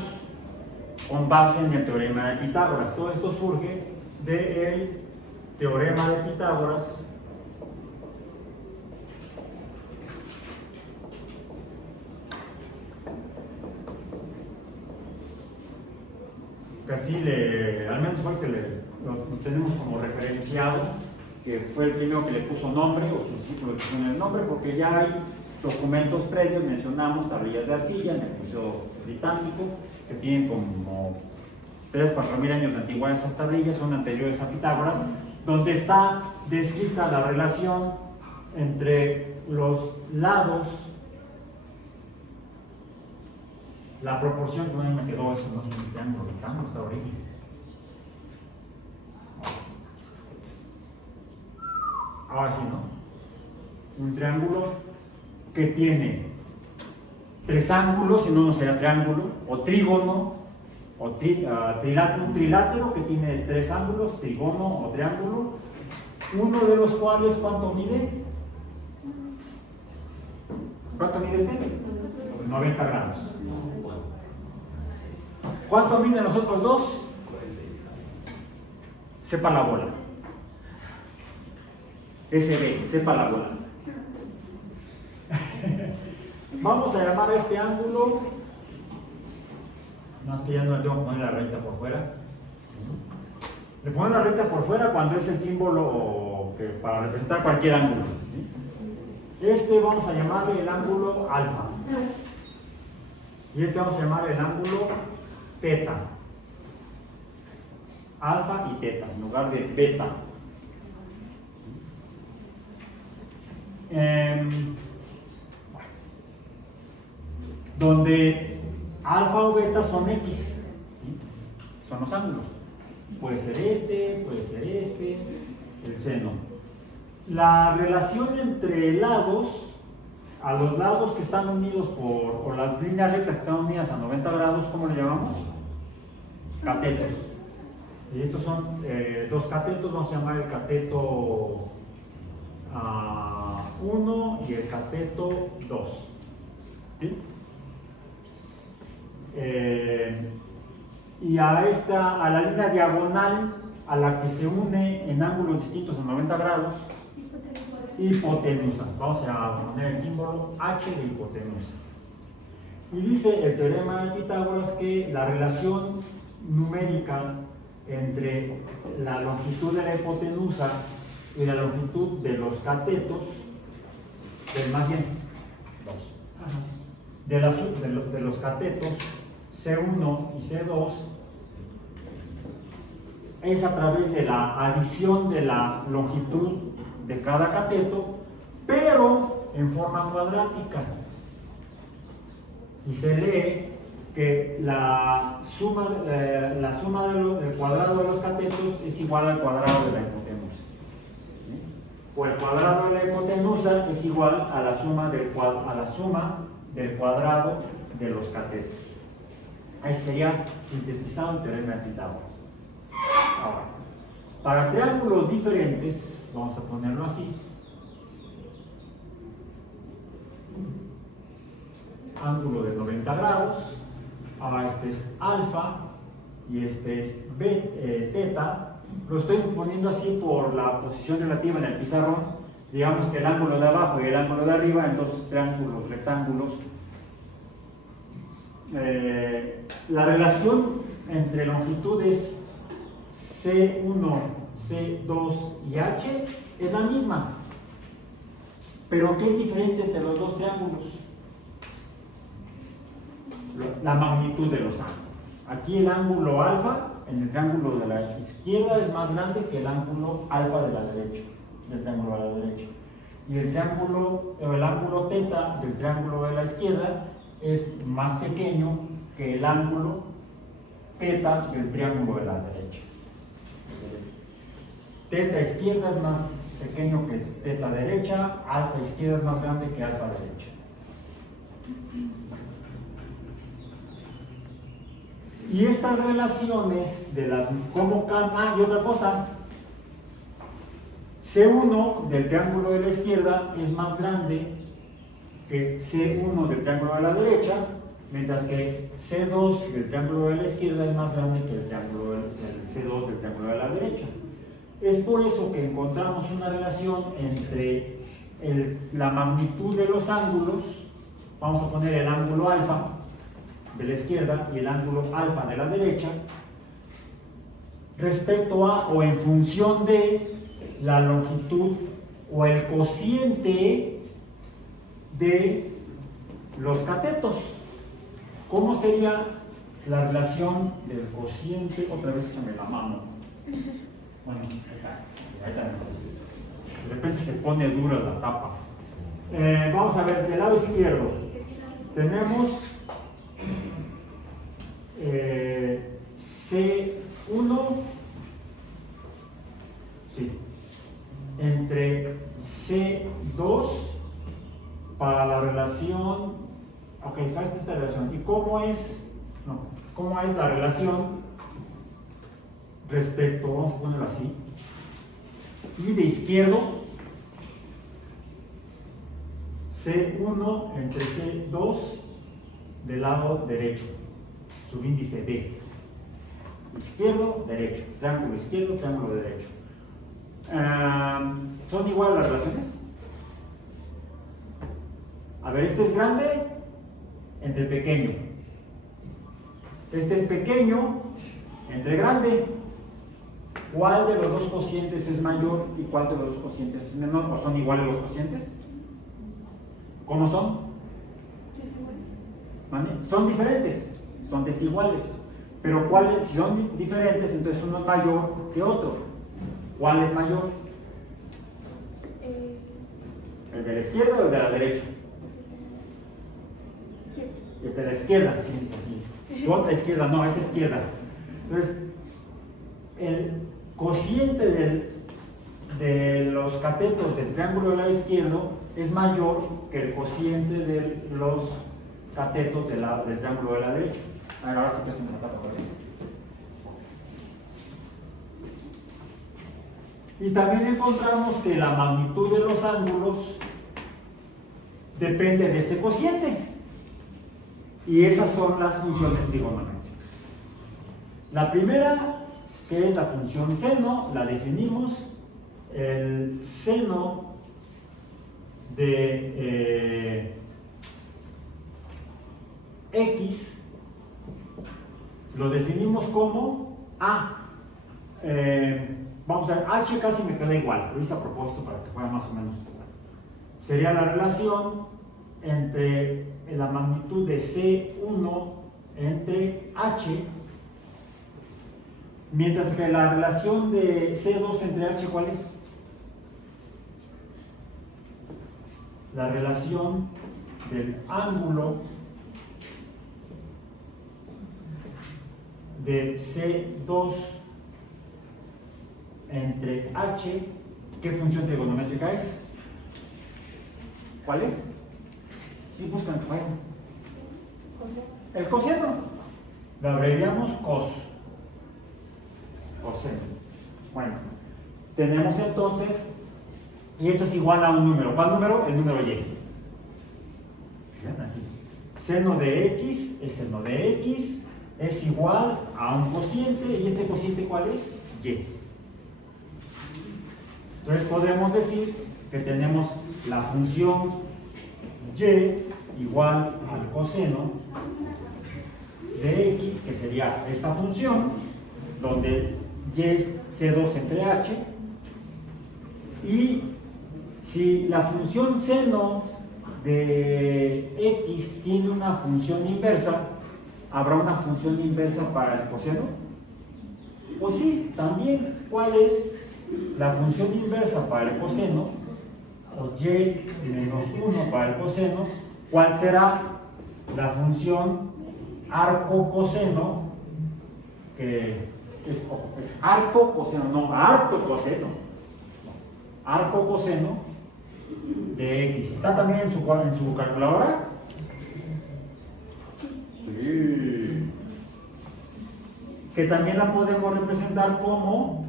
con base en el teorema de Pitágoras. Todo esto surge del teorema de Pitágoras, que así al menos fue el que lo tenemos como referenciado, que fue el primero que le puso nombre, o su discípulo le puso el nombre, porque ya hay documentos previos, mencionamos tablillas de arcilla en el Museo Británico, que tienen como 3.000 o 4.000 años de antigüedad. Esas tablillas son anteriores a Pitágoras, donde está descrita la relación entre los lados, la proporción. No me quedó eso, no es un triángulo rectángulo, está horrible. Ahora sí, ¿no? Un triángulo que tiene tres ángulos, si no, no sería triángulo, o trígono, o un trilátero que tiene tres ángulos, trígono o triángulo, uno de los cuales, ¿cuánto mide? ¿Cuánto mide este? 90 grados. ¿Cuánto miden los otros dos? Sepa la bola. SB, sepa la bola. Vamos a llamar a este ángulo, más que ya no le tengo que poner la recta por fuera. Le pongo la recta por fuera cuando es el símbolo para representar cualquier ángulo. Este vamos a llamarle el ángulo alfa. Y este vamos a llamar el ángulo teta. Alfa y teta, en lugar de beta. Donde alfa o beta son X, ¿sí? Son los ángulos. Puede ser este, el seno. La relación entre lados a los lados que están unidos por las líneas rectas que están unidas a 90 grados, ¿cómo le llamamos? Catetos. Y estos son dos catetos, vamos a llamar el cateto 1 y el cateto 2. ¿Sí? Y a la línea diagonal a la que se une en ángulos distintos a 90 grados, hipotenusa. Vamos a poner el símbolo H de hipotenusa. Y dice el teorema de Pitágoras que la relación numérica entre la longitud de la hipotenusa y la longitud de los catetos, más bien, de los catetos C1 y C2, es a través de la adición de la longitud de cada cateto, pero en forma cuadrática. Y se lee que la suma del cuadrado de los catetos es igual al cuadrado de la hipotenusa. ¿Sí? O el cuadrado de la hipotenusa es igual a la suma del cuadrado de los catetos. Ahí sería sintetizado el teorema de Pitágoras. Ahora, para triángulos diferentes, vamos a ponerlo así. Ángulo de 90 grados. Ahora este es alfa y este es teta. Lo estoy poniendo así por la posición relativa en el pizarrón. Digamos que el ángulo de abajo y el ángulo de arriba en dos triángulos rectángulos. La relación entre longitudes C1, C2 y H es la misma, pero ¿qué es diferente entre los dos triángulos? La magnitud de los ángulos. Aquí el ángulo alfa en el triángulo de la izquierda es más grande que el ángulo alfa de la derecha, del triángulo de la derecha, y el ángulo teta del triángulo de la izquierda es más pequeño que el ángulo teta del triángulo de la derecha. Teta izquierda es más pequeño que teta derecha, alfa izquierda es más grande que alfa derecha. Y estas relaciones de las cómo y otra cosa, C1 del triángulo de la izquierda es más grande que C1 del triángulo de la derecha, mientras que C2 del triángulo de la izquierda es más grande que el C2 del triángulo de la derecha. Es por eso que encontramos una relación entre la magnitud de los ángulos. Vamos a poner el ángulo alfa de la izquierda y el ángulo alfa de la derecha respecto a o en función de la longitud o el cociente de los catetos. ¿Cómo sería la relación del cociente? Otra vez échame la mano. Bueno, ahí está. De repente se pone dura la tapa. Vamos a ver, del lado izquierdo tenemos C1, sí, entre C2 para la relación, ok, esta es la relación. ¿Y cómo es la relación respecto, vamos a ponerlo así, y de izquierdo, C1 entre C2 del lado derecho, subíndice B, izquierdo, derecho, triángulo izquierdo, triángulo derecho. ¿Son iguales las relaciones? A ver, este es grande entre pequeño, este es pequeño entre grande. ¿Cuál de los dos cocientes es mayor y cuál de los dos cocientes es menor? ¿O son iguales los cocientes? ¿Cómo son? ¿Vale? Son diferentes, son desiguales. Pero si son diferentes, entonces uno es mayor que otro. ¿Cuál es mayor? ¿El de la izquierda o el de la derecha? El de la izquierda, sí, es así. Tu otra izquierda, no, es izquierda. Entonces, el cociente de los catetos del triángulo del lado izquierdo es mayor que el cociente de los catetos del triángulo de la derecha. Ahora sí que se me nota otra vez. Y también encontramos que la magnitud de los ángulos depende de este cociente. Y esas son las funciones trigonométricas. La primera, que es la función seno, la definimos. El seno de x lo definimos como A. Vamos a ver, H casi me queda igual, lo hice a propósito para que fuera más o menos igual. Sería la relación entre la magnitud de C1 entre H, mientras que la relación de C2 entre H, ¿cuál es? La relación del ángulo de C2 entre H, ¿qué función trigonométrica es? ¿Cuál es? Sí, buscan, bueno. El coseno. Lo abreviamos cos. Coseno. Bueno, tenemos entonces, y esto es igual a un número. ¿Cuál número? El número y. Fíjate aquí. Seno de x es seno de x, es igual a un cociente, y este cociente ¿cuál es? Y. Entonces podemos decir que tenemos la función y igual al coseno de x, que sería esta función, donde y es C2 entre H, y si la función seno de x tiene una función inversa, ¿habrá una función inversa para el coseno? Pues sí, también. ¿Cuál es la función inversa para el coseno? O y menos 1 para el coseno. ¿Cuál será la función arco coseno? Que es arco coseno, no arco coseno. Arco coseno de x. ¿Está también en su calculadora? Sí. Que también la podemos representar como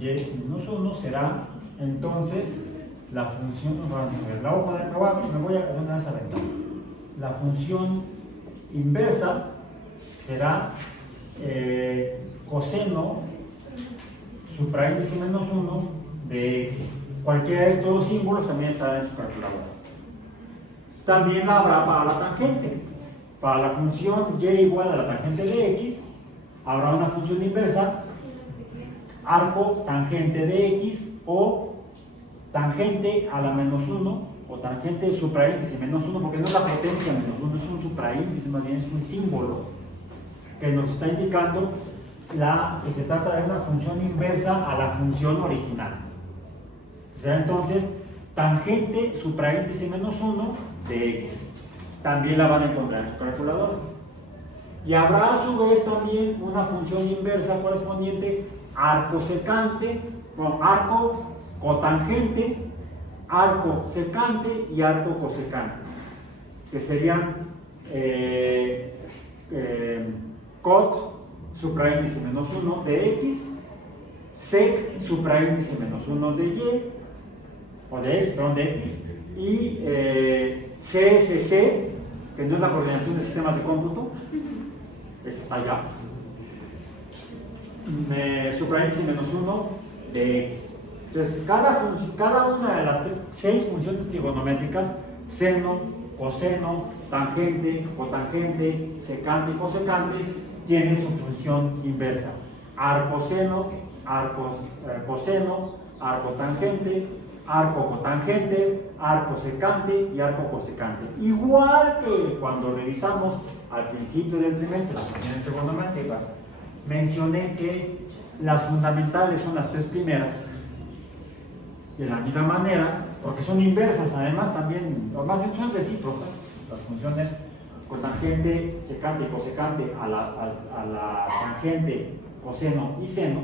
y menos 1 será entonces la función, me voy a poner esa ventana. La función inversa será coseno supraíndice menos 1 de x. Cualquiera de estos dos símbolos también estará en su calculadora. También la habrá para la tangente. Para la función y igual a la tangente de x, habrá una función inversa, arco tangente de x, o tangente a la menos 1, o tangente supraíndice menos 1, porque no es la potencia menos 1, es un supraíndice, más bien es un símbolo que nos está indicando que se trata de una función inversa a la función original. Será entonces tangente supraíndice menos 1 de x. También la van a encontrar en su calculadora. Y habrá a su vez también una función inversa correspondiente arco secante, arco cotangente, arco secante y arco cosecante, que serían cot supraíndice menos 1 de x, sec supraíndice menos 1 de y, o de x, perdón, de x, y CSC, que no es la coordinación de sistemas de cómputo, esa está allá, supraíndice menos 1 de x. Entonces, cada una de las 6 funciones trigonométricas, seno, coseno, tangente, cotangente, secante y cosecante, tiene su función inversa. Arcoseno, arcoseno, arcotangente, arco cotangente, arco secante y arco cosecante. Igual que cuando revisamos al principio del trimestre las funciones trigonométricas, mencioné que las fundamentales son las 3 primeras. De la misma manera, porque son inversas, además también, además son recíprocas, las funciones cotangente, secante y cosecante a la tangente, coseno y seno.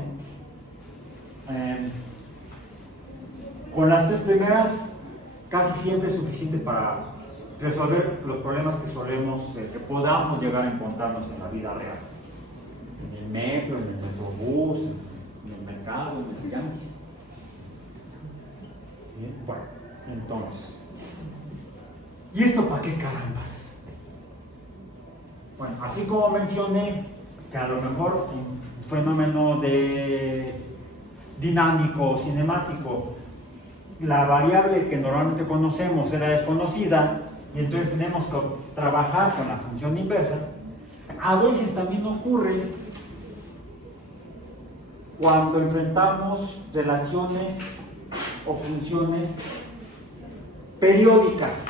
Con las tres primeras casi siempre es suficiente para resolver los problemas que que podamos llegar a encontrarnos en la vida real. En el metro, en el metrobús, en el mercado, en el yanquis. Bien, bueno, entonces. ¿Y esto para qué carambas? Bueno, así como mencioné que a lo mejor un fenómeno dinámico, cinemático, la variable que normalmente conocemos era desconocida y entonces tenemos que trabajar con la función inversa. A veces también ocurre cuando enfrentamos relaciones o funciones periódicas.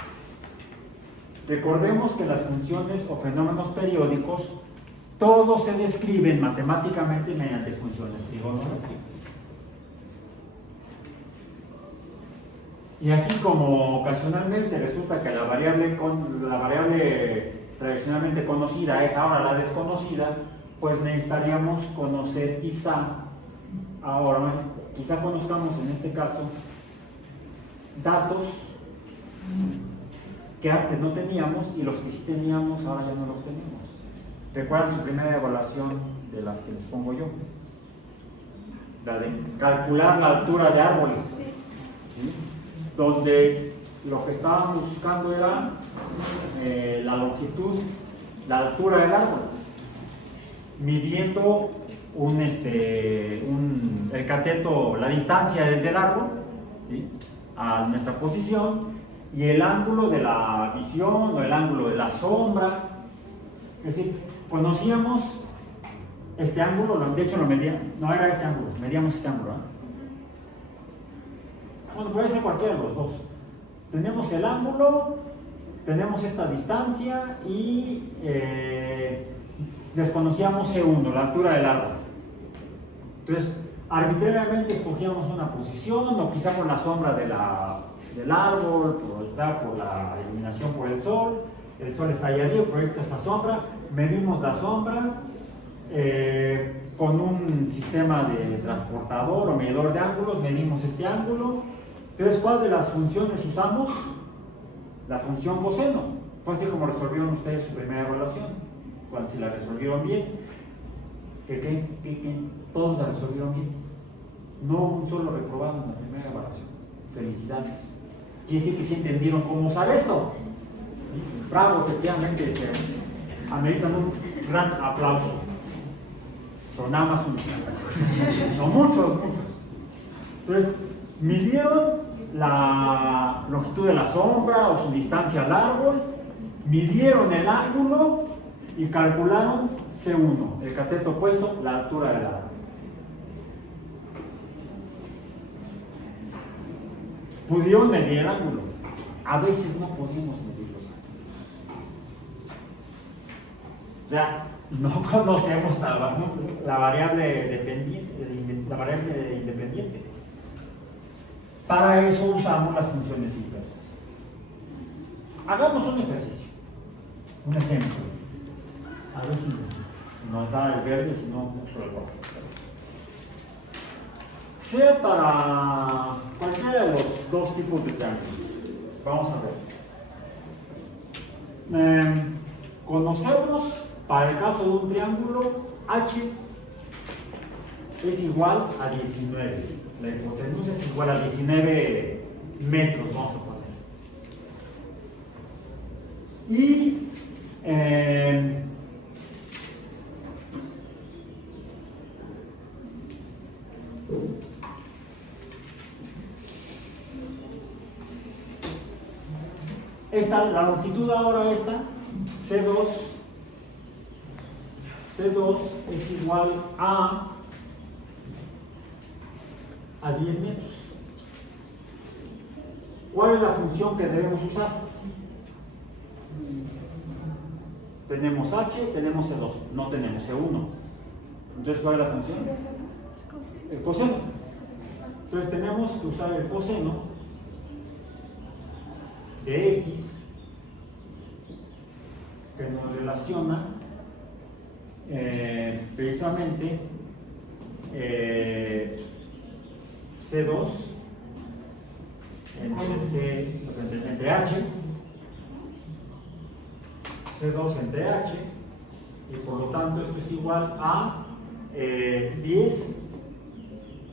Recordemos que las funciones o fenómenos periódicos todos se describen matemáticamente mediante funciones trigonométricas. Y así como ocasionalmente resulta que la variable tradicionalmente conocida es ahora la desconocida, pues necesitaríamos conocer quizá conozcamos en este caso datos que antes no teníamos y los que sí teníamos ahora ya no los tenemos. ¿Recuerdan su primera evaluación de las que les pongo yo? La de calcular la altura de árboles. ¿Sí? Donde lo que estábamos buscando era la longitud, la altura del árbol, midiendo el cateto, la distancia desde el árbol, ¿sí?, a nuestra posición, y el ángulo de la visión o el ángulo de la sombra. Es decir, conocíamos este ángulo, de hecho lo medíamos, no era este ángulo, medíamos este ángulo, ¿eh? Bueno, puede ser cualquiera de los dos. Tenemos el ángulo, tenemos esta distancia y desconocíamos C1, la altura del árbol. Entonces, arbitrariamente escogíamos una posición, o quizá por la sombra del árbol, por la iluminación por el sol está ahí arriba, proyecta esta sombra, medimos la sombra con un sistema de transportador o medidor de ángulos, medimos este ángulo. Entonces, ¿cuál de las funciones usamos? La función coseno. Fue así como resolvieron ustedes su primera evaluación. Fue así, la resolvieron bien. Todos la resolvieron bien. No un solo reprobado en la primera evaluación. Felicidades. Quiere decir que sí entendieron cómo usar esto. Bravo, efectivamente, se ameritan un gran aplauso. Pero nada más unos. No, muchos. Entonces, midieron la longitud de la sombra o su distancia al árbol, midieron el ángulo y calcularon C1, el cateto opuesto, la altura del árbol. Pudieron medir el ángulo. A veces no podemos medir los ángulos. O sea, no conocemos la variable independiente. Para eso usamos las funciones inversas. Hagamos un ejercicio, un ejemplo. A ver si nos da el verde, si no, uso el rojo. Sea para cualquiera de los dos tipos de triángulos. Vamos a ver. Conocemos, para el caso de un triángulo, H es igual a 19. La hipotenusa es igual a 19 metros, vamos a poner. Y la longitud ahora C2 es igual a 10 metros. ¿Cuál es la función que debemos usar? Tenemos H, tenemos C2, no tenemos C1. Entonces, ¿cuál es la función? El coseno. Entonces, tenemos que usar el coseno de X, que nos relaciona precisamente C2 entre H, C2 entre H, y por lo tanto esto es igual a 10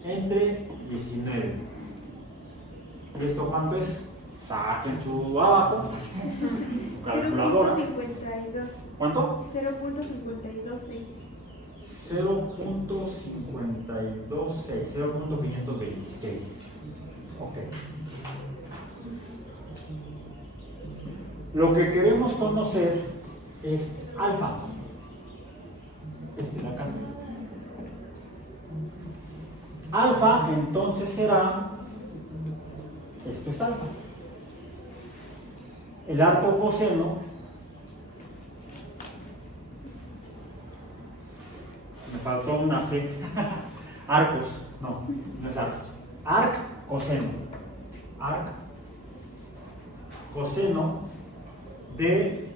entre 19. ¿Y esto cuánto es? Saquen su abajo, su calculadora. 0.52. ¿Cuánto? 0.526. 0.526. Ok. Lo que queremos conocer es alfa. Este de acá. Alfa entonces será, esto es alfa. El arco coseno, me faltó una C, arcos, no es arcos, arc coseno, arc coseno de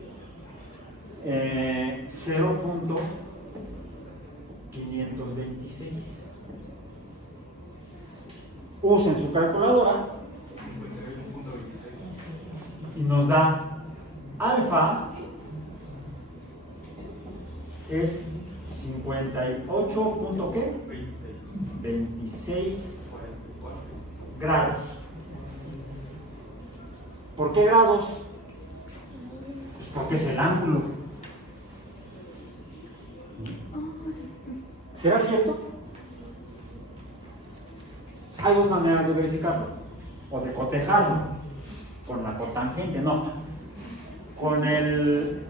0.526. Usen su calculadora y nos da alfa es 58. ¿Qué? 26 grados. ¿Por qué grados? Pues porque es el ángulo. ¿Será cierto? Hay dos maneras de verificarlo, o de cotejarlo con la cotangente, no. Con el,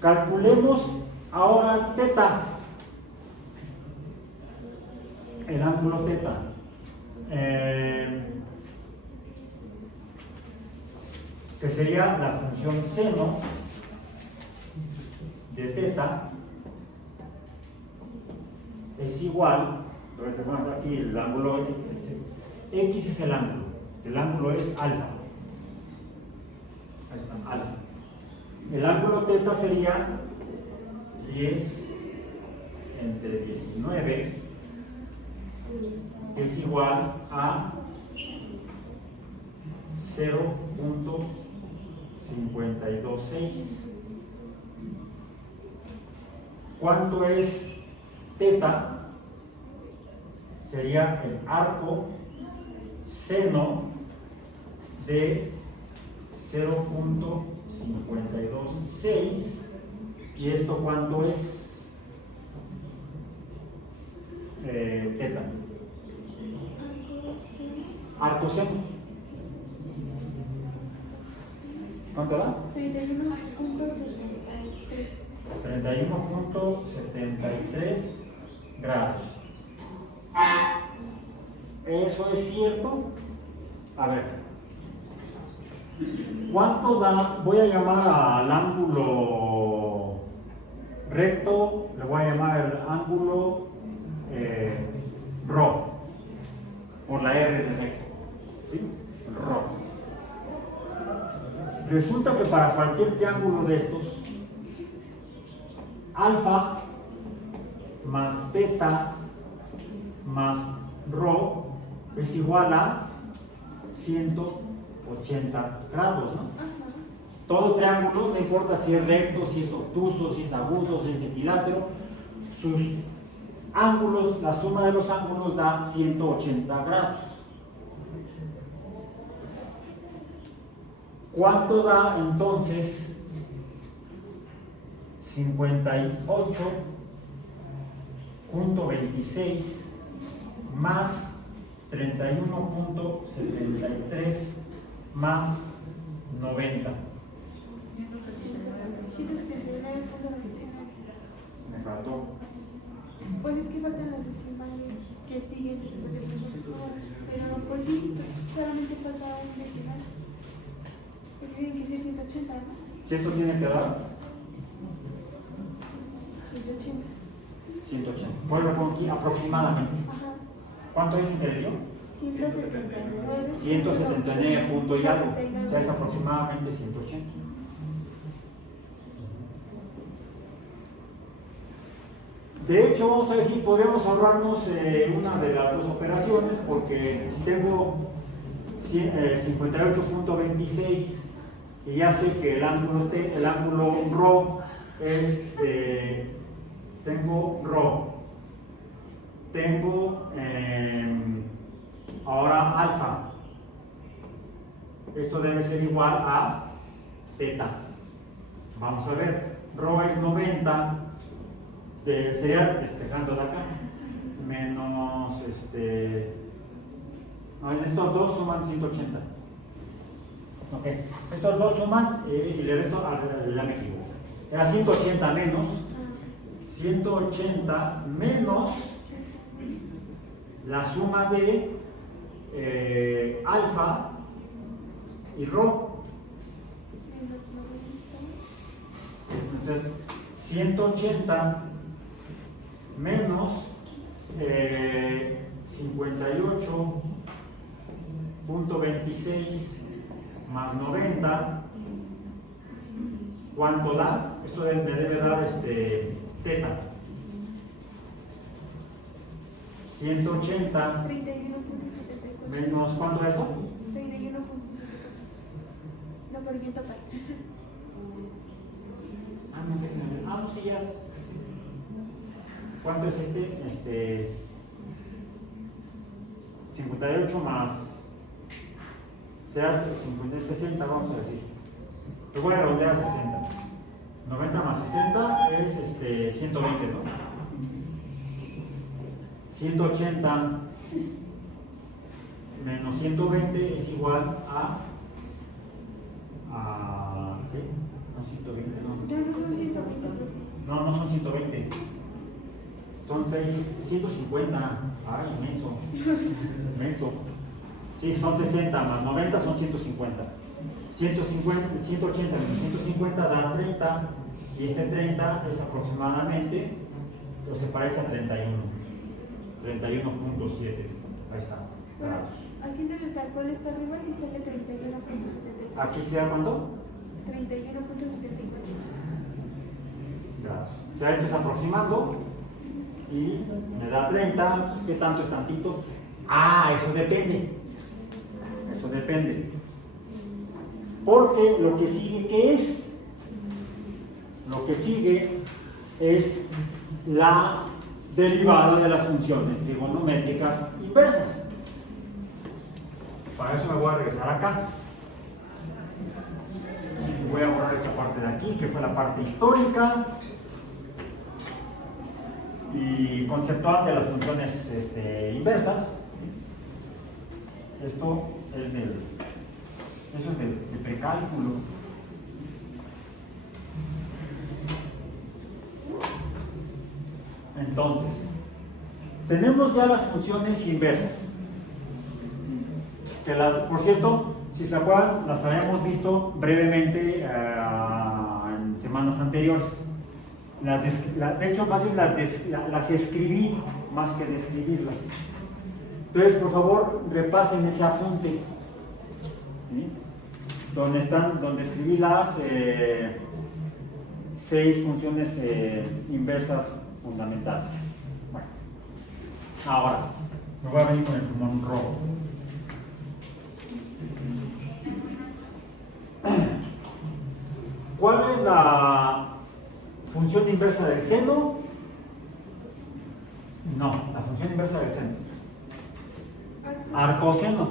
calculemos ahora teta, el ángulo teta. Que sería la función seno de teta es igual, retomamos aquí el ángulo, X es el ángulo es alfa. Ahí está, alfa. El ángulo teta sería 10 entre 19, que es igual a 0.526. ¿Cuánto es teta? Sería el arco seno de 0.526. ¿Y esto cuánto es? Teta. Arco seno. ¿Cuánto da? 31.73 grados. ¿Eso es cierto? A ver. ¿Cuánto da? Voy a llamar al ángulo recto, le voy a llamar el ángulo ρ, por la R de recto. ¿Sí? ρ. Resulta que para cualquier triángulo de estos, alfa más teta más ρ es igual a 180 grados, ¿no? Todo triángulo, no importa si es recto, si es obtuso, si es agudo, si es equilátero, sus ángulos, la suma de los ángulos da 180 grados. ¿Cuánto da entonces 58.26 más 31.73 más 90? Me faltó. Pues es que faltan las decimales que siguen después de los pero pues sí, solamente faltaba un decimal. Pues tienen que ser 180, ¿no? Si esto tiene que dar 180. 180. Voy a poner aquí aproximadamente. Ajá. ¿Cuánto dicen que le dio? 179. 179 punto y algo. O sea, es aproximadamente 180. De hecho, vamos a ver si podemos ahorrarnos una de las dos operaciones, porque si tengo 58.26 y ya sé que el ángulo ρ es tengo ahora alfa. Esto debe ser igual a teta. Vamos a ver, ρ es 90, sería despejando de acá, menos estos dos suman 180. Ok, estos dos suman y el resto ya me equivoco. Era 180 menos la suma de alfa y ρ. Entonces 180 menos 58.26 más 90, ¿cuánto da? Esto me debe dar teta. 180 31.74. menos, ¿cuánto es esto? 31.74. No, por aquí total. No, sí, ya. ¿Cuánto es 58 más, será 60, vamos a decir. Lo voy a redondear a 60. 90 más 60 es 120, ¿no? 180 menos 120 es igual a ¿qué? No, 120, no. Ya no son 120, profe. No son 120. Son 150. Ay, menso. Sí, son 60 más 90 son 150. 180 menos 150 da 30. Y 30 es aproximadamente, o se parece a 31. 31.7. Ahí está. Bueno, haciendo el cálculo está arriba si sale 31.74. ¿Aquí se da cuánto? 31.74. Grados. O sea, esto es aproximando y me da 30. Pues, ¿qué tanto es tantito? Eso depende. Eso depende. Porque lo que sigue, ¿qué es? Lo que sigue es la derivada de las funciones trigonométricas inversas. Para eso me voy a regresar acá. Voy a borrar esta parte de aquí, que fue la parte histórica y conceptual de las funciones inversas. Eso es del precálculo. Entonces, tenemos ya las funciones inversas, que por cierto, si se acuerdan, las habíamos visto brevemente en semanas anteriores. De hecho, más bien las escribí más que describirlas. Entonces, por favor, repasen ese apunte, ¿sí? Donde escribí las 6 funciones inversas fundamentales. Bueno, ahora me voy a venir con el pulmón rojo. ¿Cuál es la función inversa del seno? No, la función inversa del seno. Arcoseno.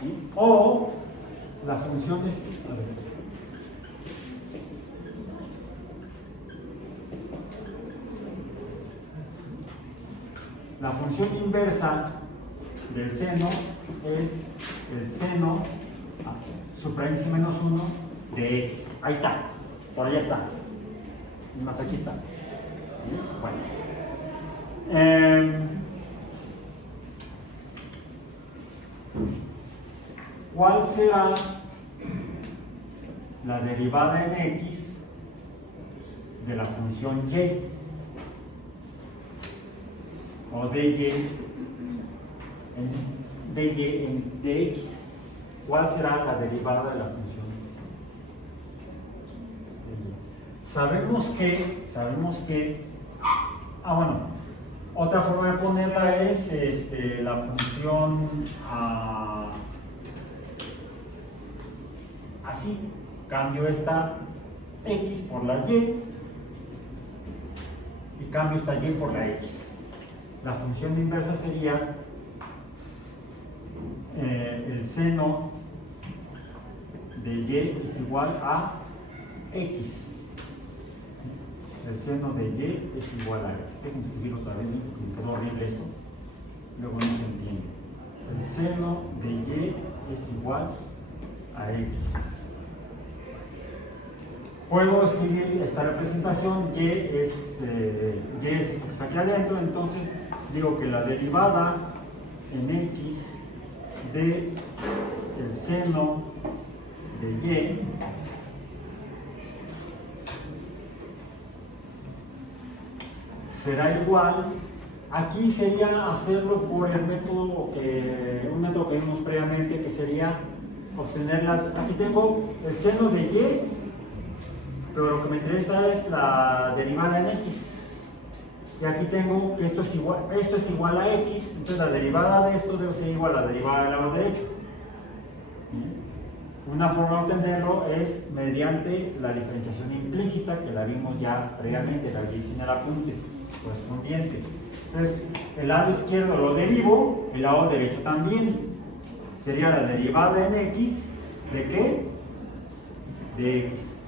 ¿Sí? O la función es. La función inversa del seno es el seno supraíndice menos 1 de x. Ahí está, por allá está. Y más aquí está. Bueno. ¿Cuál será la derivada en x de la función y? O de y de x. ¿Cuál será la derivada de la función de y? Sabemos que Bueno, otra forma de ponerla es la función así, cambio esta x por la y y cambio esta y por la x. La función inversa sería el seno de y es igual a x. El seno de y es igual a x. Déjenme escribirlo otra vez, porque me quedó horrible esto. Luego no se entiende. El seno de y es igual a x. Puedo escribir esta representación, y es esto que está aquí adentro, entonces digo que la derivada en x de el seno de y será igual, aquí sería hacerlo por el método un método que vimos previamente, que sería obtener aquí tengo el seno de y, pero lo que me interesa es la derivada en x. Y aquí tengo que esto es igual a x, entonces la derivada de esto debe ser igual a la derivada del lado derecho. Una forma de obtenerlo es mediante la diferenciación implícita, que la vimos ya previamente, la hice en el apunte correspondiente. Entonces, el lado izquierdo lo derivo, el lado derecho también. Sería la derivada en x, ¿de qué? De x.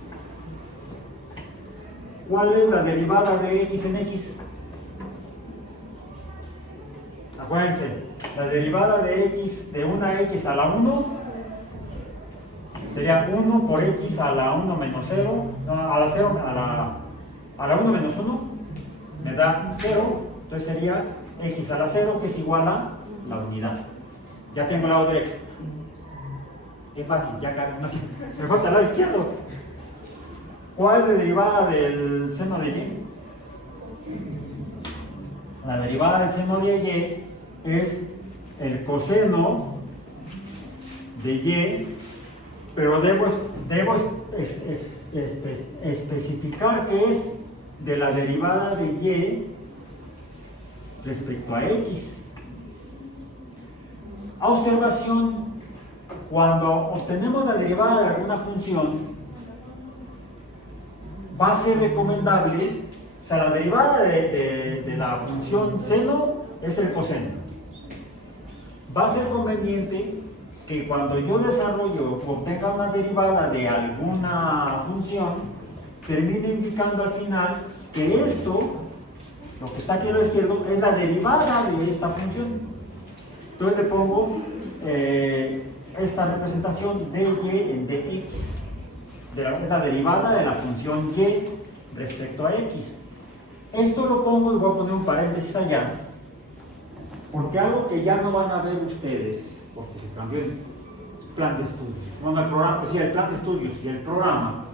¿Cuál es la derivada de x en x? Acuérdense, la derivada de x de una x a la 1 sería 1 por x a la 1 menos 0, no, a la 0, a la 1 menos 1 me da 0, entonces sería x a la 0, que es igual a la unidad. Ya tengo el lado derecho. Qué fácil, ya no sé, me falta el lado izquierdo. ¿Cuál es la derivada del seno de y? La derivada del seno de y es el coseno de y, pero debo especificar que es de la derivada de y respecto a x. Observación: cuando obtenemos la derivada de alguna función, va a ser recomendable, o sea, la derivada de la función seno es el coseno. Va a ser conveniente que cuando yo desarrollo o obtenga una derivada de alguna función, termine indicando al final que esto, lo que está aquí a la izquierda, es la derivada de esta función. Entonces le pongo esta representación de y en dx. Es la derivada de la función y respecto a x. Esto lo pongo y voy a poner un paréntesis allá, porque algo que ya no van a ver ustedes, porque se cambió el plan de estudios, bueno, el programa, pues sí, el plan de estudios y el programa,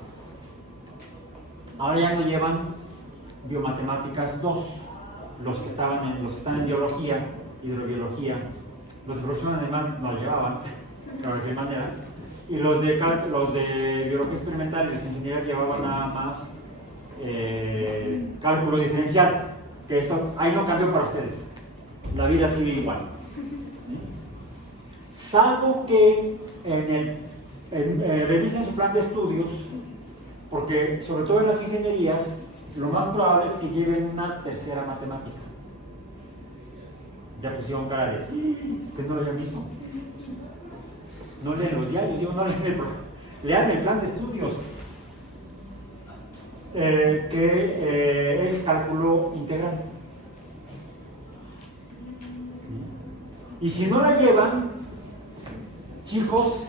ahora ya no llevan biomatemáticas 2, los que están en biología, hidrobiología, los de evolución animal no lo llevaban, de qué manera. Y los de biología experimental y las ingenierías llevaban nada más cálculo diferencial, que eso ahí no cambió para ustedes. La vida sigue igual. Salvo que revisen su plan de estudios, porque sobre todo en las ingenierías, lo más probable es que lleven una tercera matemática. Ya pusieron cara de que no lo habían visto. No leen los diarios, no lean el plan de estudios, que es cálculo integral. Y si no la llevan, chicos,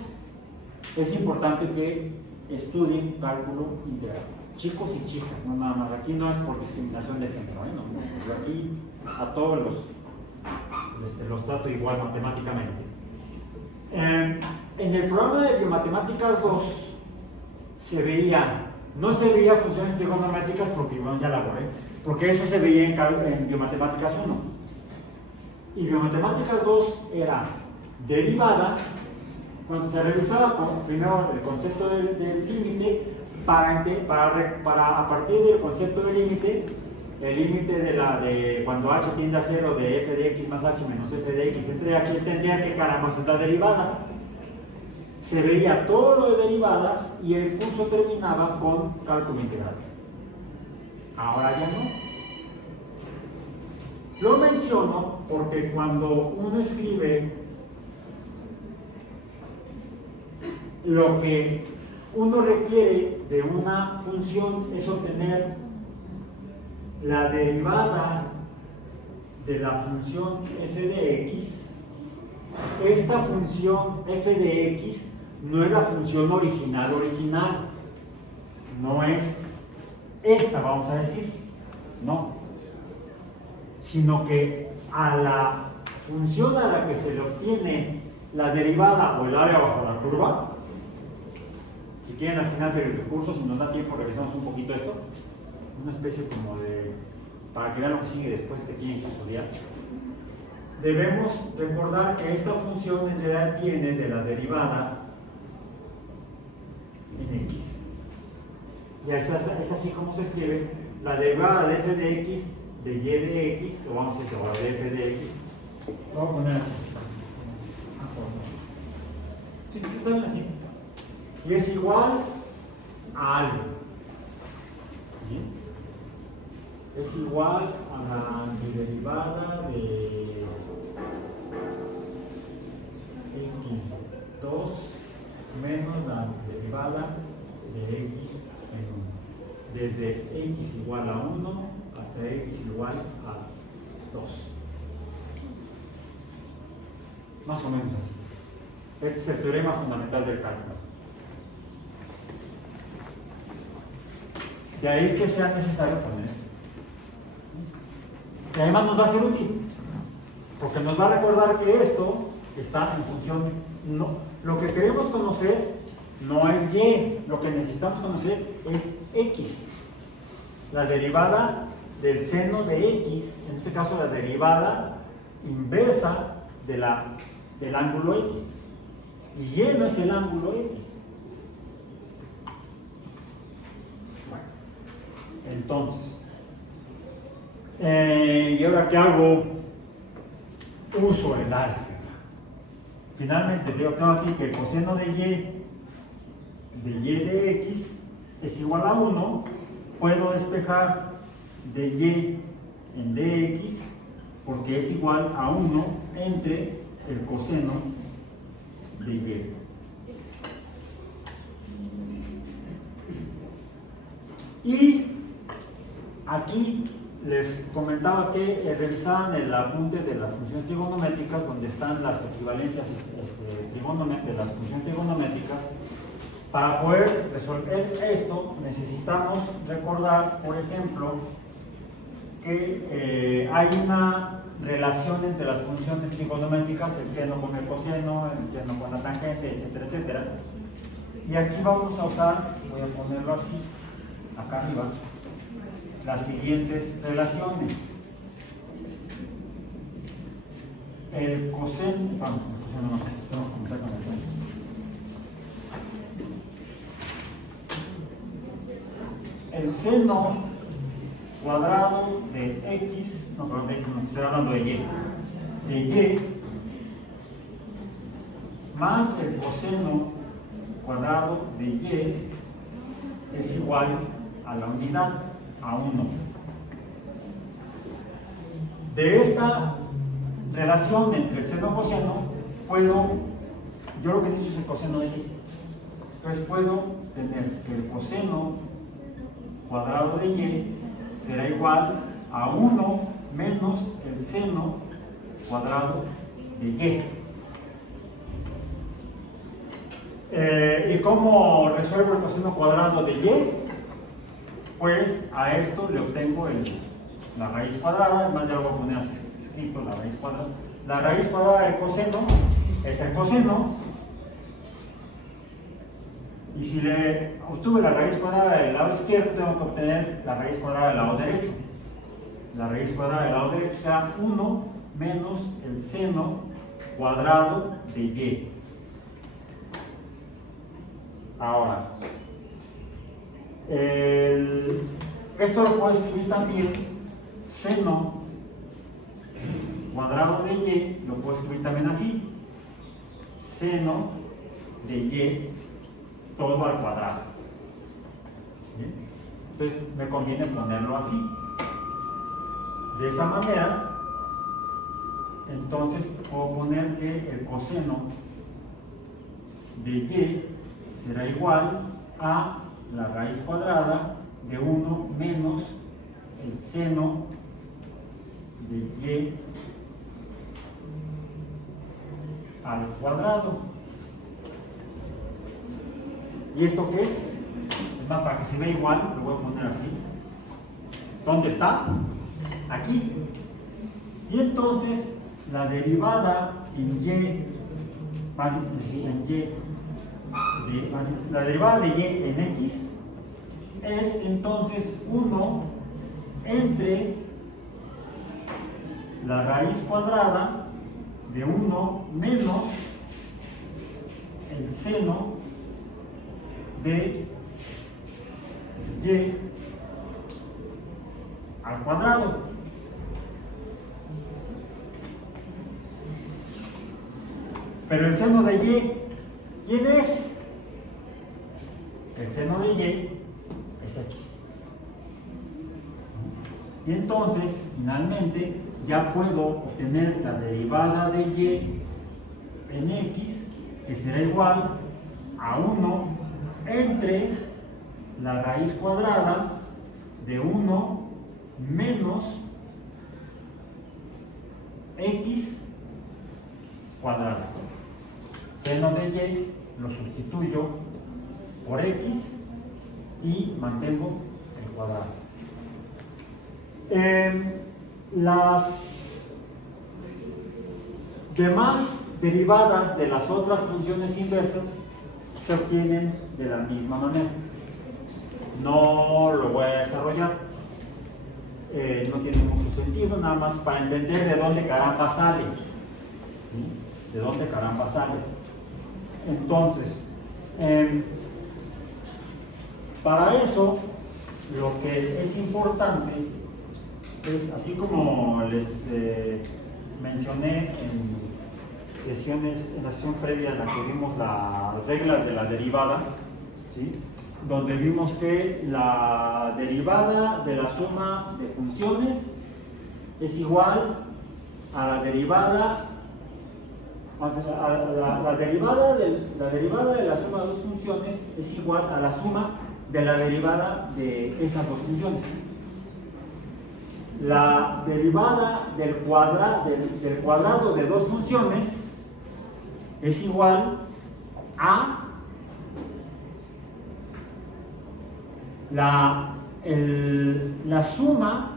es importante que estudien cálculo integral. Chicos y chicas, no nada más. Aquí no es por discriminación de género, ¿eh? No, aquí a todos los trato igual matemáticamente. En el programa de Biomatemáticas 2 no se veía funciones trigonométricas porque bueno, ya elaboré, porque eso se veía en Biomatemáticas 1. Y Biomatemáticas 2 era derivada, cuando se revisaba primero el concepto del límite, para a partir del concepto del límite el límite de cuando h tiende a 0 de f de x más h menos f de x entre h, entendía que caramba es la derivada. Se veía todo lo de derivadas y el curso terminaba con cálculo integral. Ahora ya no. Lo menciono porque cuando uno escribe lo que uno requiere de una función es obtener la derivada de la función f de x. Esta función f de x no es la función original, no es esta, vamos a decir, no, sino que a la función a la que se le obtiene la derivada o el área bajo la curva, si quieren al final del curso, si nos da tiempo, revisamos un poquito esto, una especie como de, para que vean lo que sigue después que tienen que estudiar. Debemos recordar que esta función en realidad viene de la derivada en x. Y es así como se escribe la derivada de f de x de y de x, o vamos a decir ahora de f de x. Vamos a poner así. Sí, está bien así. Y es igual a algo. ¿Bien? Es igual a la derivada de x2 menos la derivada de x en 1. Desde x igual a 1 hasta x igual a 2. Más o menos así. Este es el teorema fundamental del cálculo. De ahí que sea necesario poner esto. Y además nos va a ser útil, porque nos va a recordar que esto está en función, no, lo que queremos conocer no es y, lo que necesitamos conocer es x, la derivada del seno de x, en este caso la derivada inversa del ángulo x, y no es el ángulo x. Bueno, entonces, y ahora que hago uso el álgebra. Finalmente tengo aquí que el coseno de y de x es igual a 1. Puedo despejar de y en dx porque es igual a 1 entre el coseno de y. Y aquí les comentaba que revisaban el apunte de las funciones trigonométricas, donde están las equivalencias de las funciones trigonométricas. Para poder resolver esto, necesitamos recordar, por ejemplo, que hay una relación entre las funciones trigonométricas, el seno con el coseno, el seno con la tangente, etcétera, etcétera. Y aquí vamos a usar, voy a ponerlo así, acá arriba, las siguientes relaciones. El coseno, el coseno no, tenemos que comenzar con el seno. El seno cuadrado de x, no, perdón, de x, no, estoy hablando de y más el coseno cuadrado de y es igual a la unidad, a 1. De esta relación entre el seno y coseno, yo lo que necesito es el coseno de y. Entonces puedo tener que el coseno cuadrado de y será igual a 1 menos el seno cuadrado de y. ¿Y cómo resuelvo el coseno cuadrado de y? Pues a esto le obtengo la raíz cuadrada, además ya lo voy a poner así escrito, la raíz cuadrada. La raíz cuadrada del coseno es el coseno, y si le obtuve la raíz cuadrada del lado izquierdo, tengo que obtener la raíz cuadrada del lado derecho. La raíz cuadrada del lado derecho será 1 menos el seno cuadrado de y. Ahora, esto lo puedo escribir también seno cuadrado de y, lo puedo escribir también así, seno de y todo al cuadrado. ¿Bien? Entonces me conviene ponerlo así. De esa manera, entonces puedo poner que el coseno de y será igual a la raíz cuadrada de 1 menos el seno de y al cuadrado. ¿Y esto qué es? Para que se vea igual, lo voy a poner así. ¿Dónde está? Aquí. Y entonces la derivada en y, la derivada de y en x es entonces 1 entre la raíz cuadrada de 1 menos el seno de y al cuadrado. Pero el seno de y, ¿quién es? El seno de y es x. Y entonces, finalmente, ya puedo obtener la derivada de y en x, que será igual a 1 entre la raíz cuadrada de 1 menos x cuadrado. Seno de y lo sustituyo por x y mantengo el cuadrado. Las demás derivadas de las otras funciones inversas se obtienen de la misma manera. No lo voy a desarrollar, no tiene mucho sentido, nada más para entender de dónde caramba sale. ¿Sí? De dónde caramba sale. Entonces, para eso, lo que es importante es, así como les mencioné en la sesión previa en la que vimos las reglas de la derivada, ¿sí? Donde vimos que la derivada de la suma de funciones es igual a la derivada la derivada de la suma de dos funciones es igual a la suma de la derivada de esas dos funciones. La derivada del cuadrado de dos funciones es igual a la suma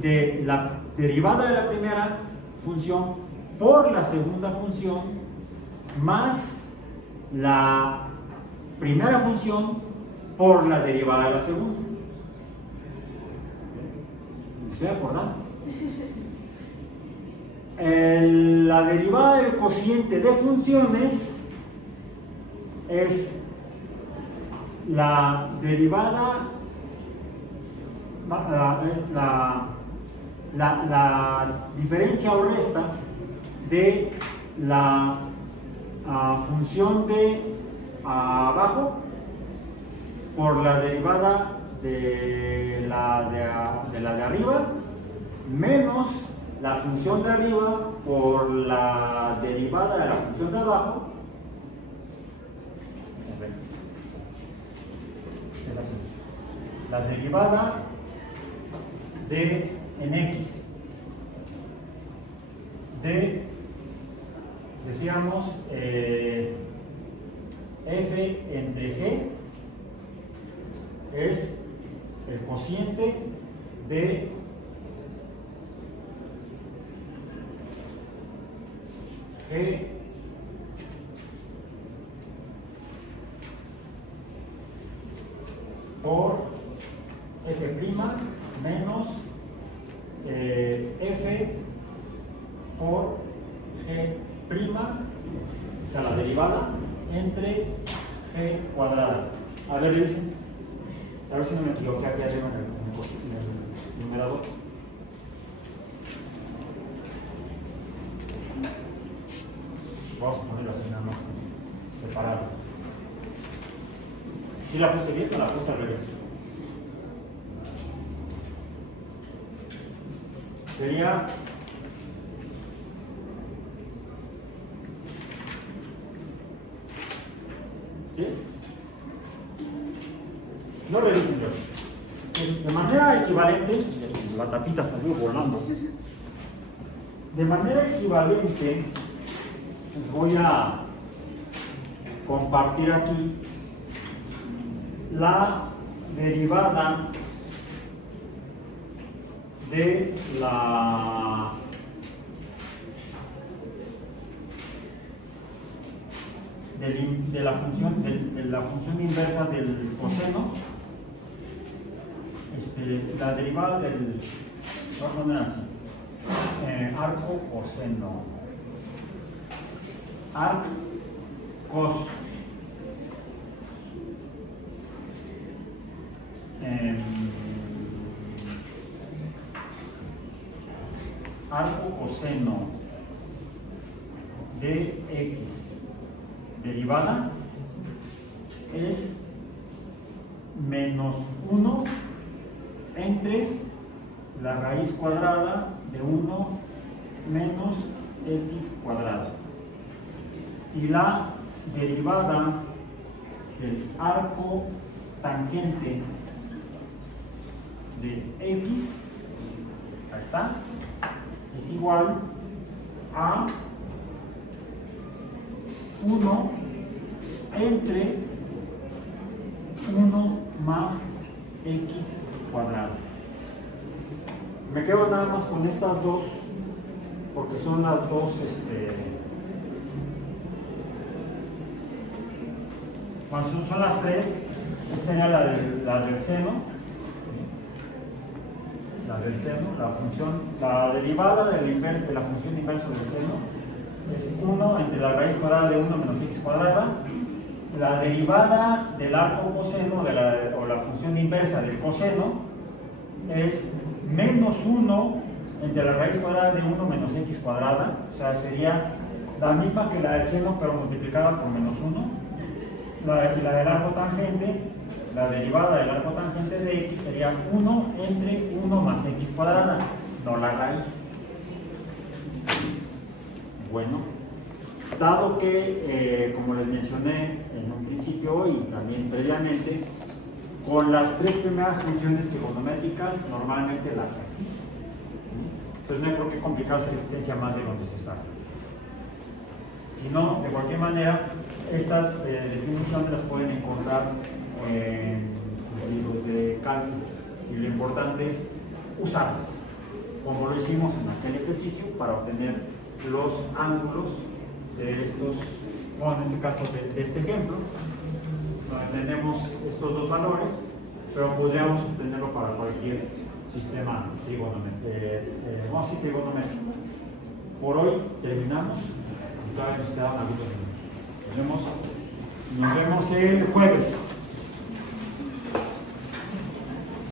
de la derivada de la primera función por la segunda función más la primera función por la derivada de la segunda. ¿Me estoy acordando? La derivada del cociente de funciones es la derivada, es la diferencia o resta de la función de abajo por la derivada de la de arriba menos la función de arriba por la derivada de la función de abajo. Es así. La derivada de en x de, decíamos, f entre g es el cociente de g por f' menos f por g', o sea, la derivada entre g cuadrada. A ver, dicen, a ver si no me equivoqué aquí arriba en el numerador. Vamos a ponerlo así nada más separado. ¿Sí la puse bien o la puse al revés? Sería ¿sí? No revisen yo. De manera equivalente, la tapita salió volando. De manera equivalente, les voy a compartir aquí la derivada de la de la función inversa del coseno, la derivada del, voy a poner así, arco coseno, arc cos arco coseno de x derivada es menos 1 entre la raíz cuadrada de 1 menos x cuadrado. Y la derivada del arco tangente de x, ahí está, es igual a 1 entre 1 más x cuadrado. Me quedo nada más con estas dos, porque son las dos, bueno, son las tres. Esta sería la del seno, la derivada de la función inversa del seno es 1 entre la raíz cuadrada de 1 menos x cuadrada. La derivada del arco coseno o la función inversa del coseno es menos 1 entre la raíz cuadrada de 1 menos x cuadrada, o sea, sería la misma que la del seno, pero multiplicada por menos 1. Y la del arco tangente, la derivada del arco tangente de x sería 1 entre 1 más x cuadrada, no la raíz. Bueno, dado que, como les mencioné en un principio y también previamente, con las tres primeras funciones trigonométricas normalmente las aquí. Entonces no hay por qué complicarse la existencia más de lo necesario. Si no, de cualquier manera, estas definiciones las pueden encontrar en sus libros de cálculo y lo importante es usarlas, como lo hicimos en aquel ejercicio para obtener los ángulos de estos, bueno, en este caso de este ejemplo, donde tenemos estos dos valores, pero podríamos obtenerlo para cualquier sistema trigonométrico. Por hoy terminamos y todavía nos quedan algunos minutos. Nos vemos el jueves.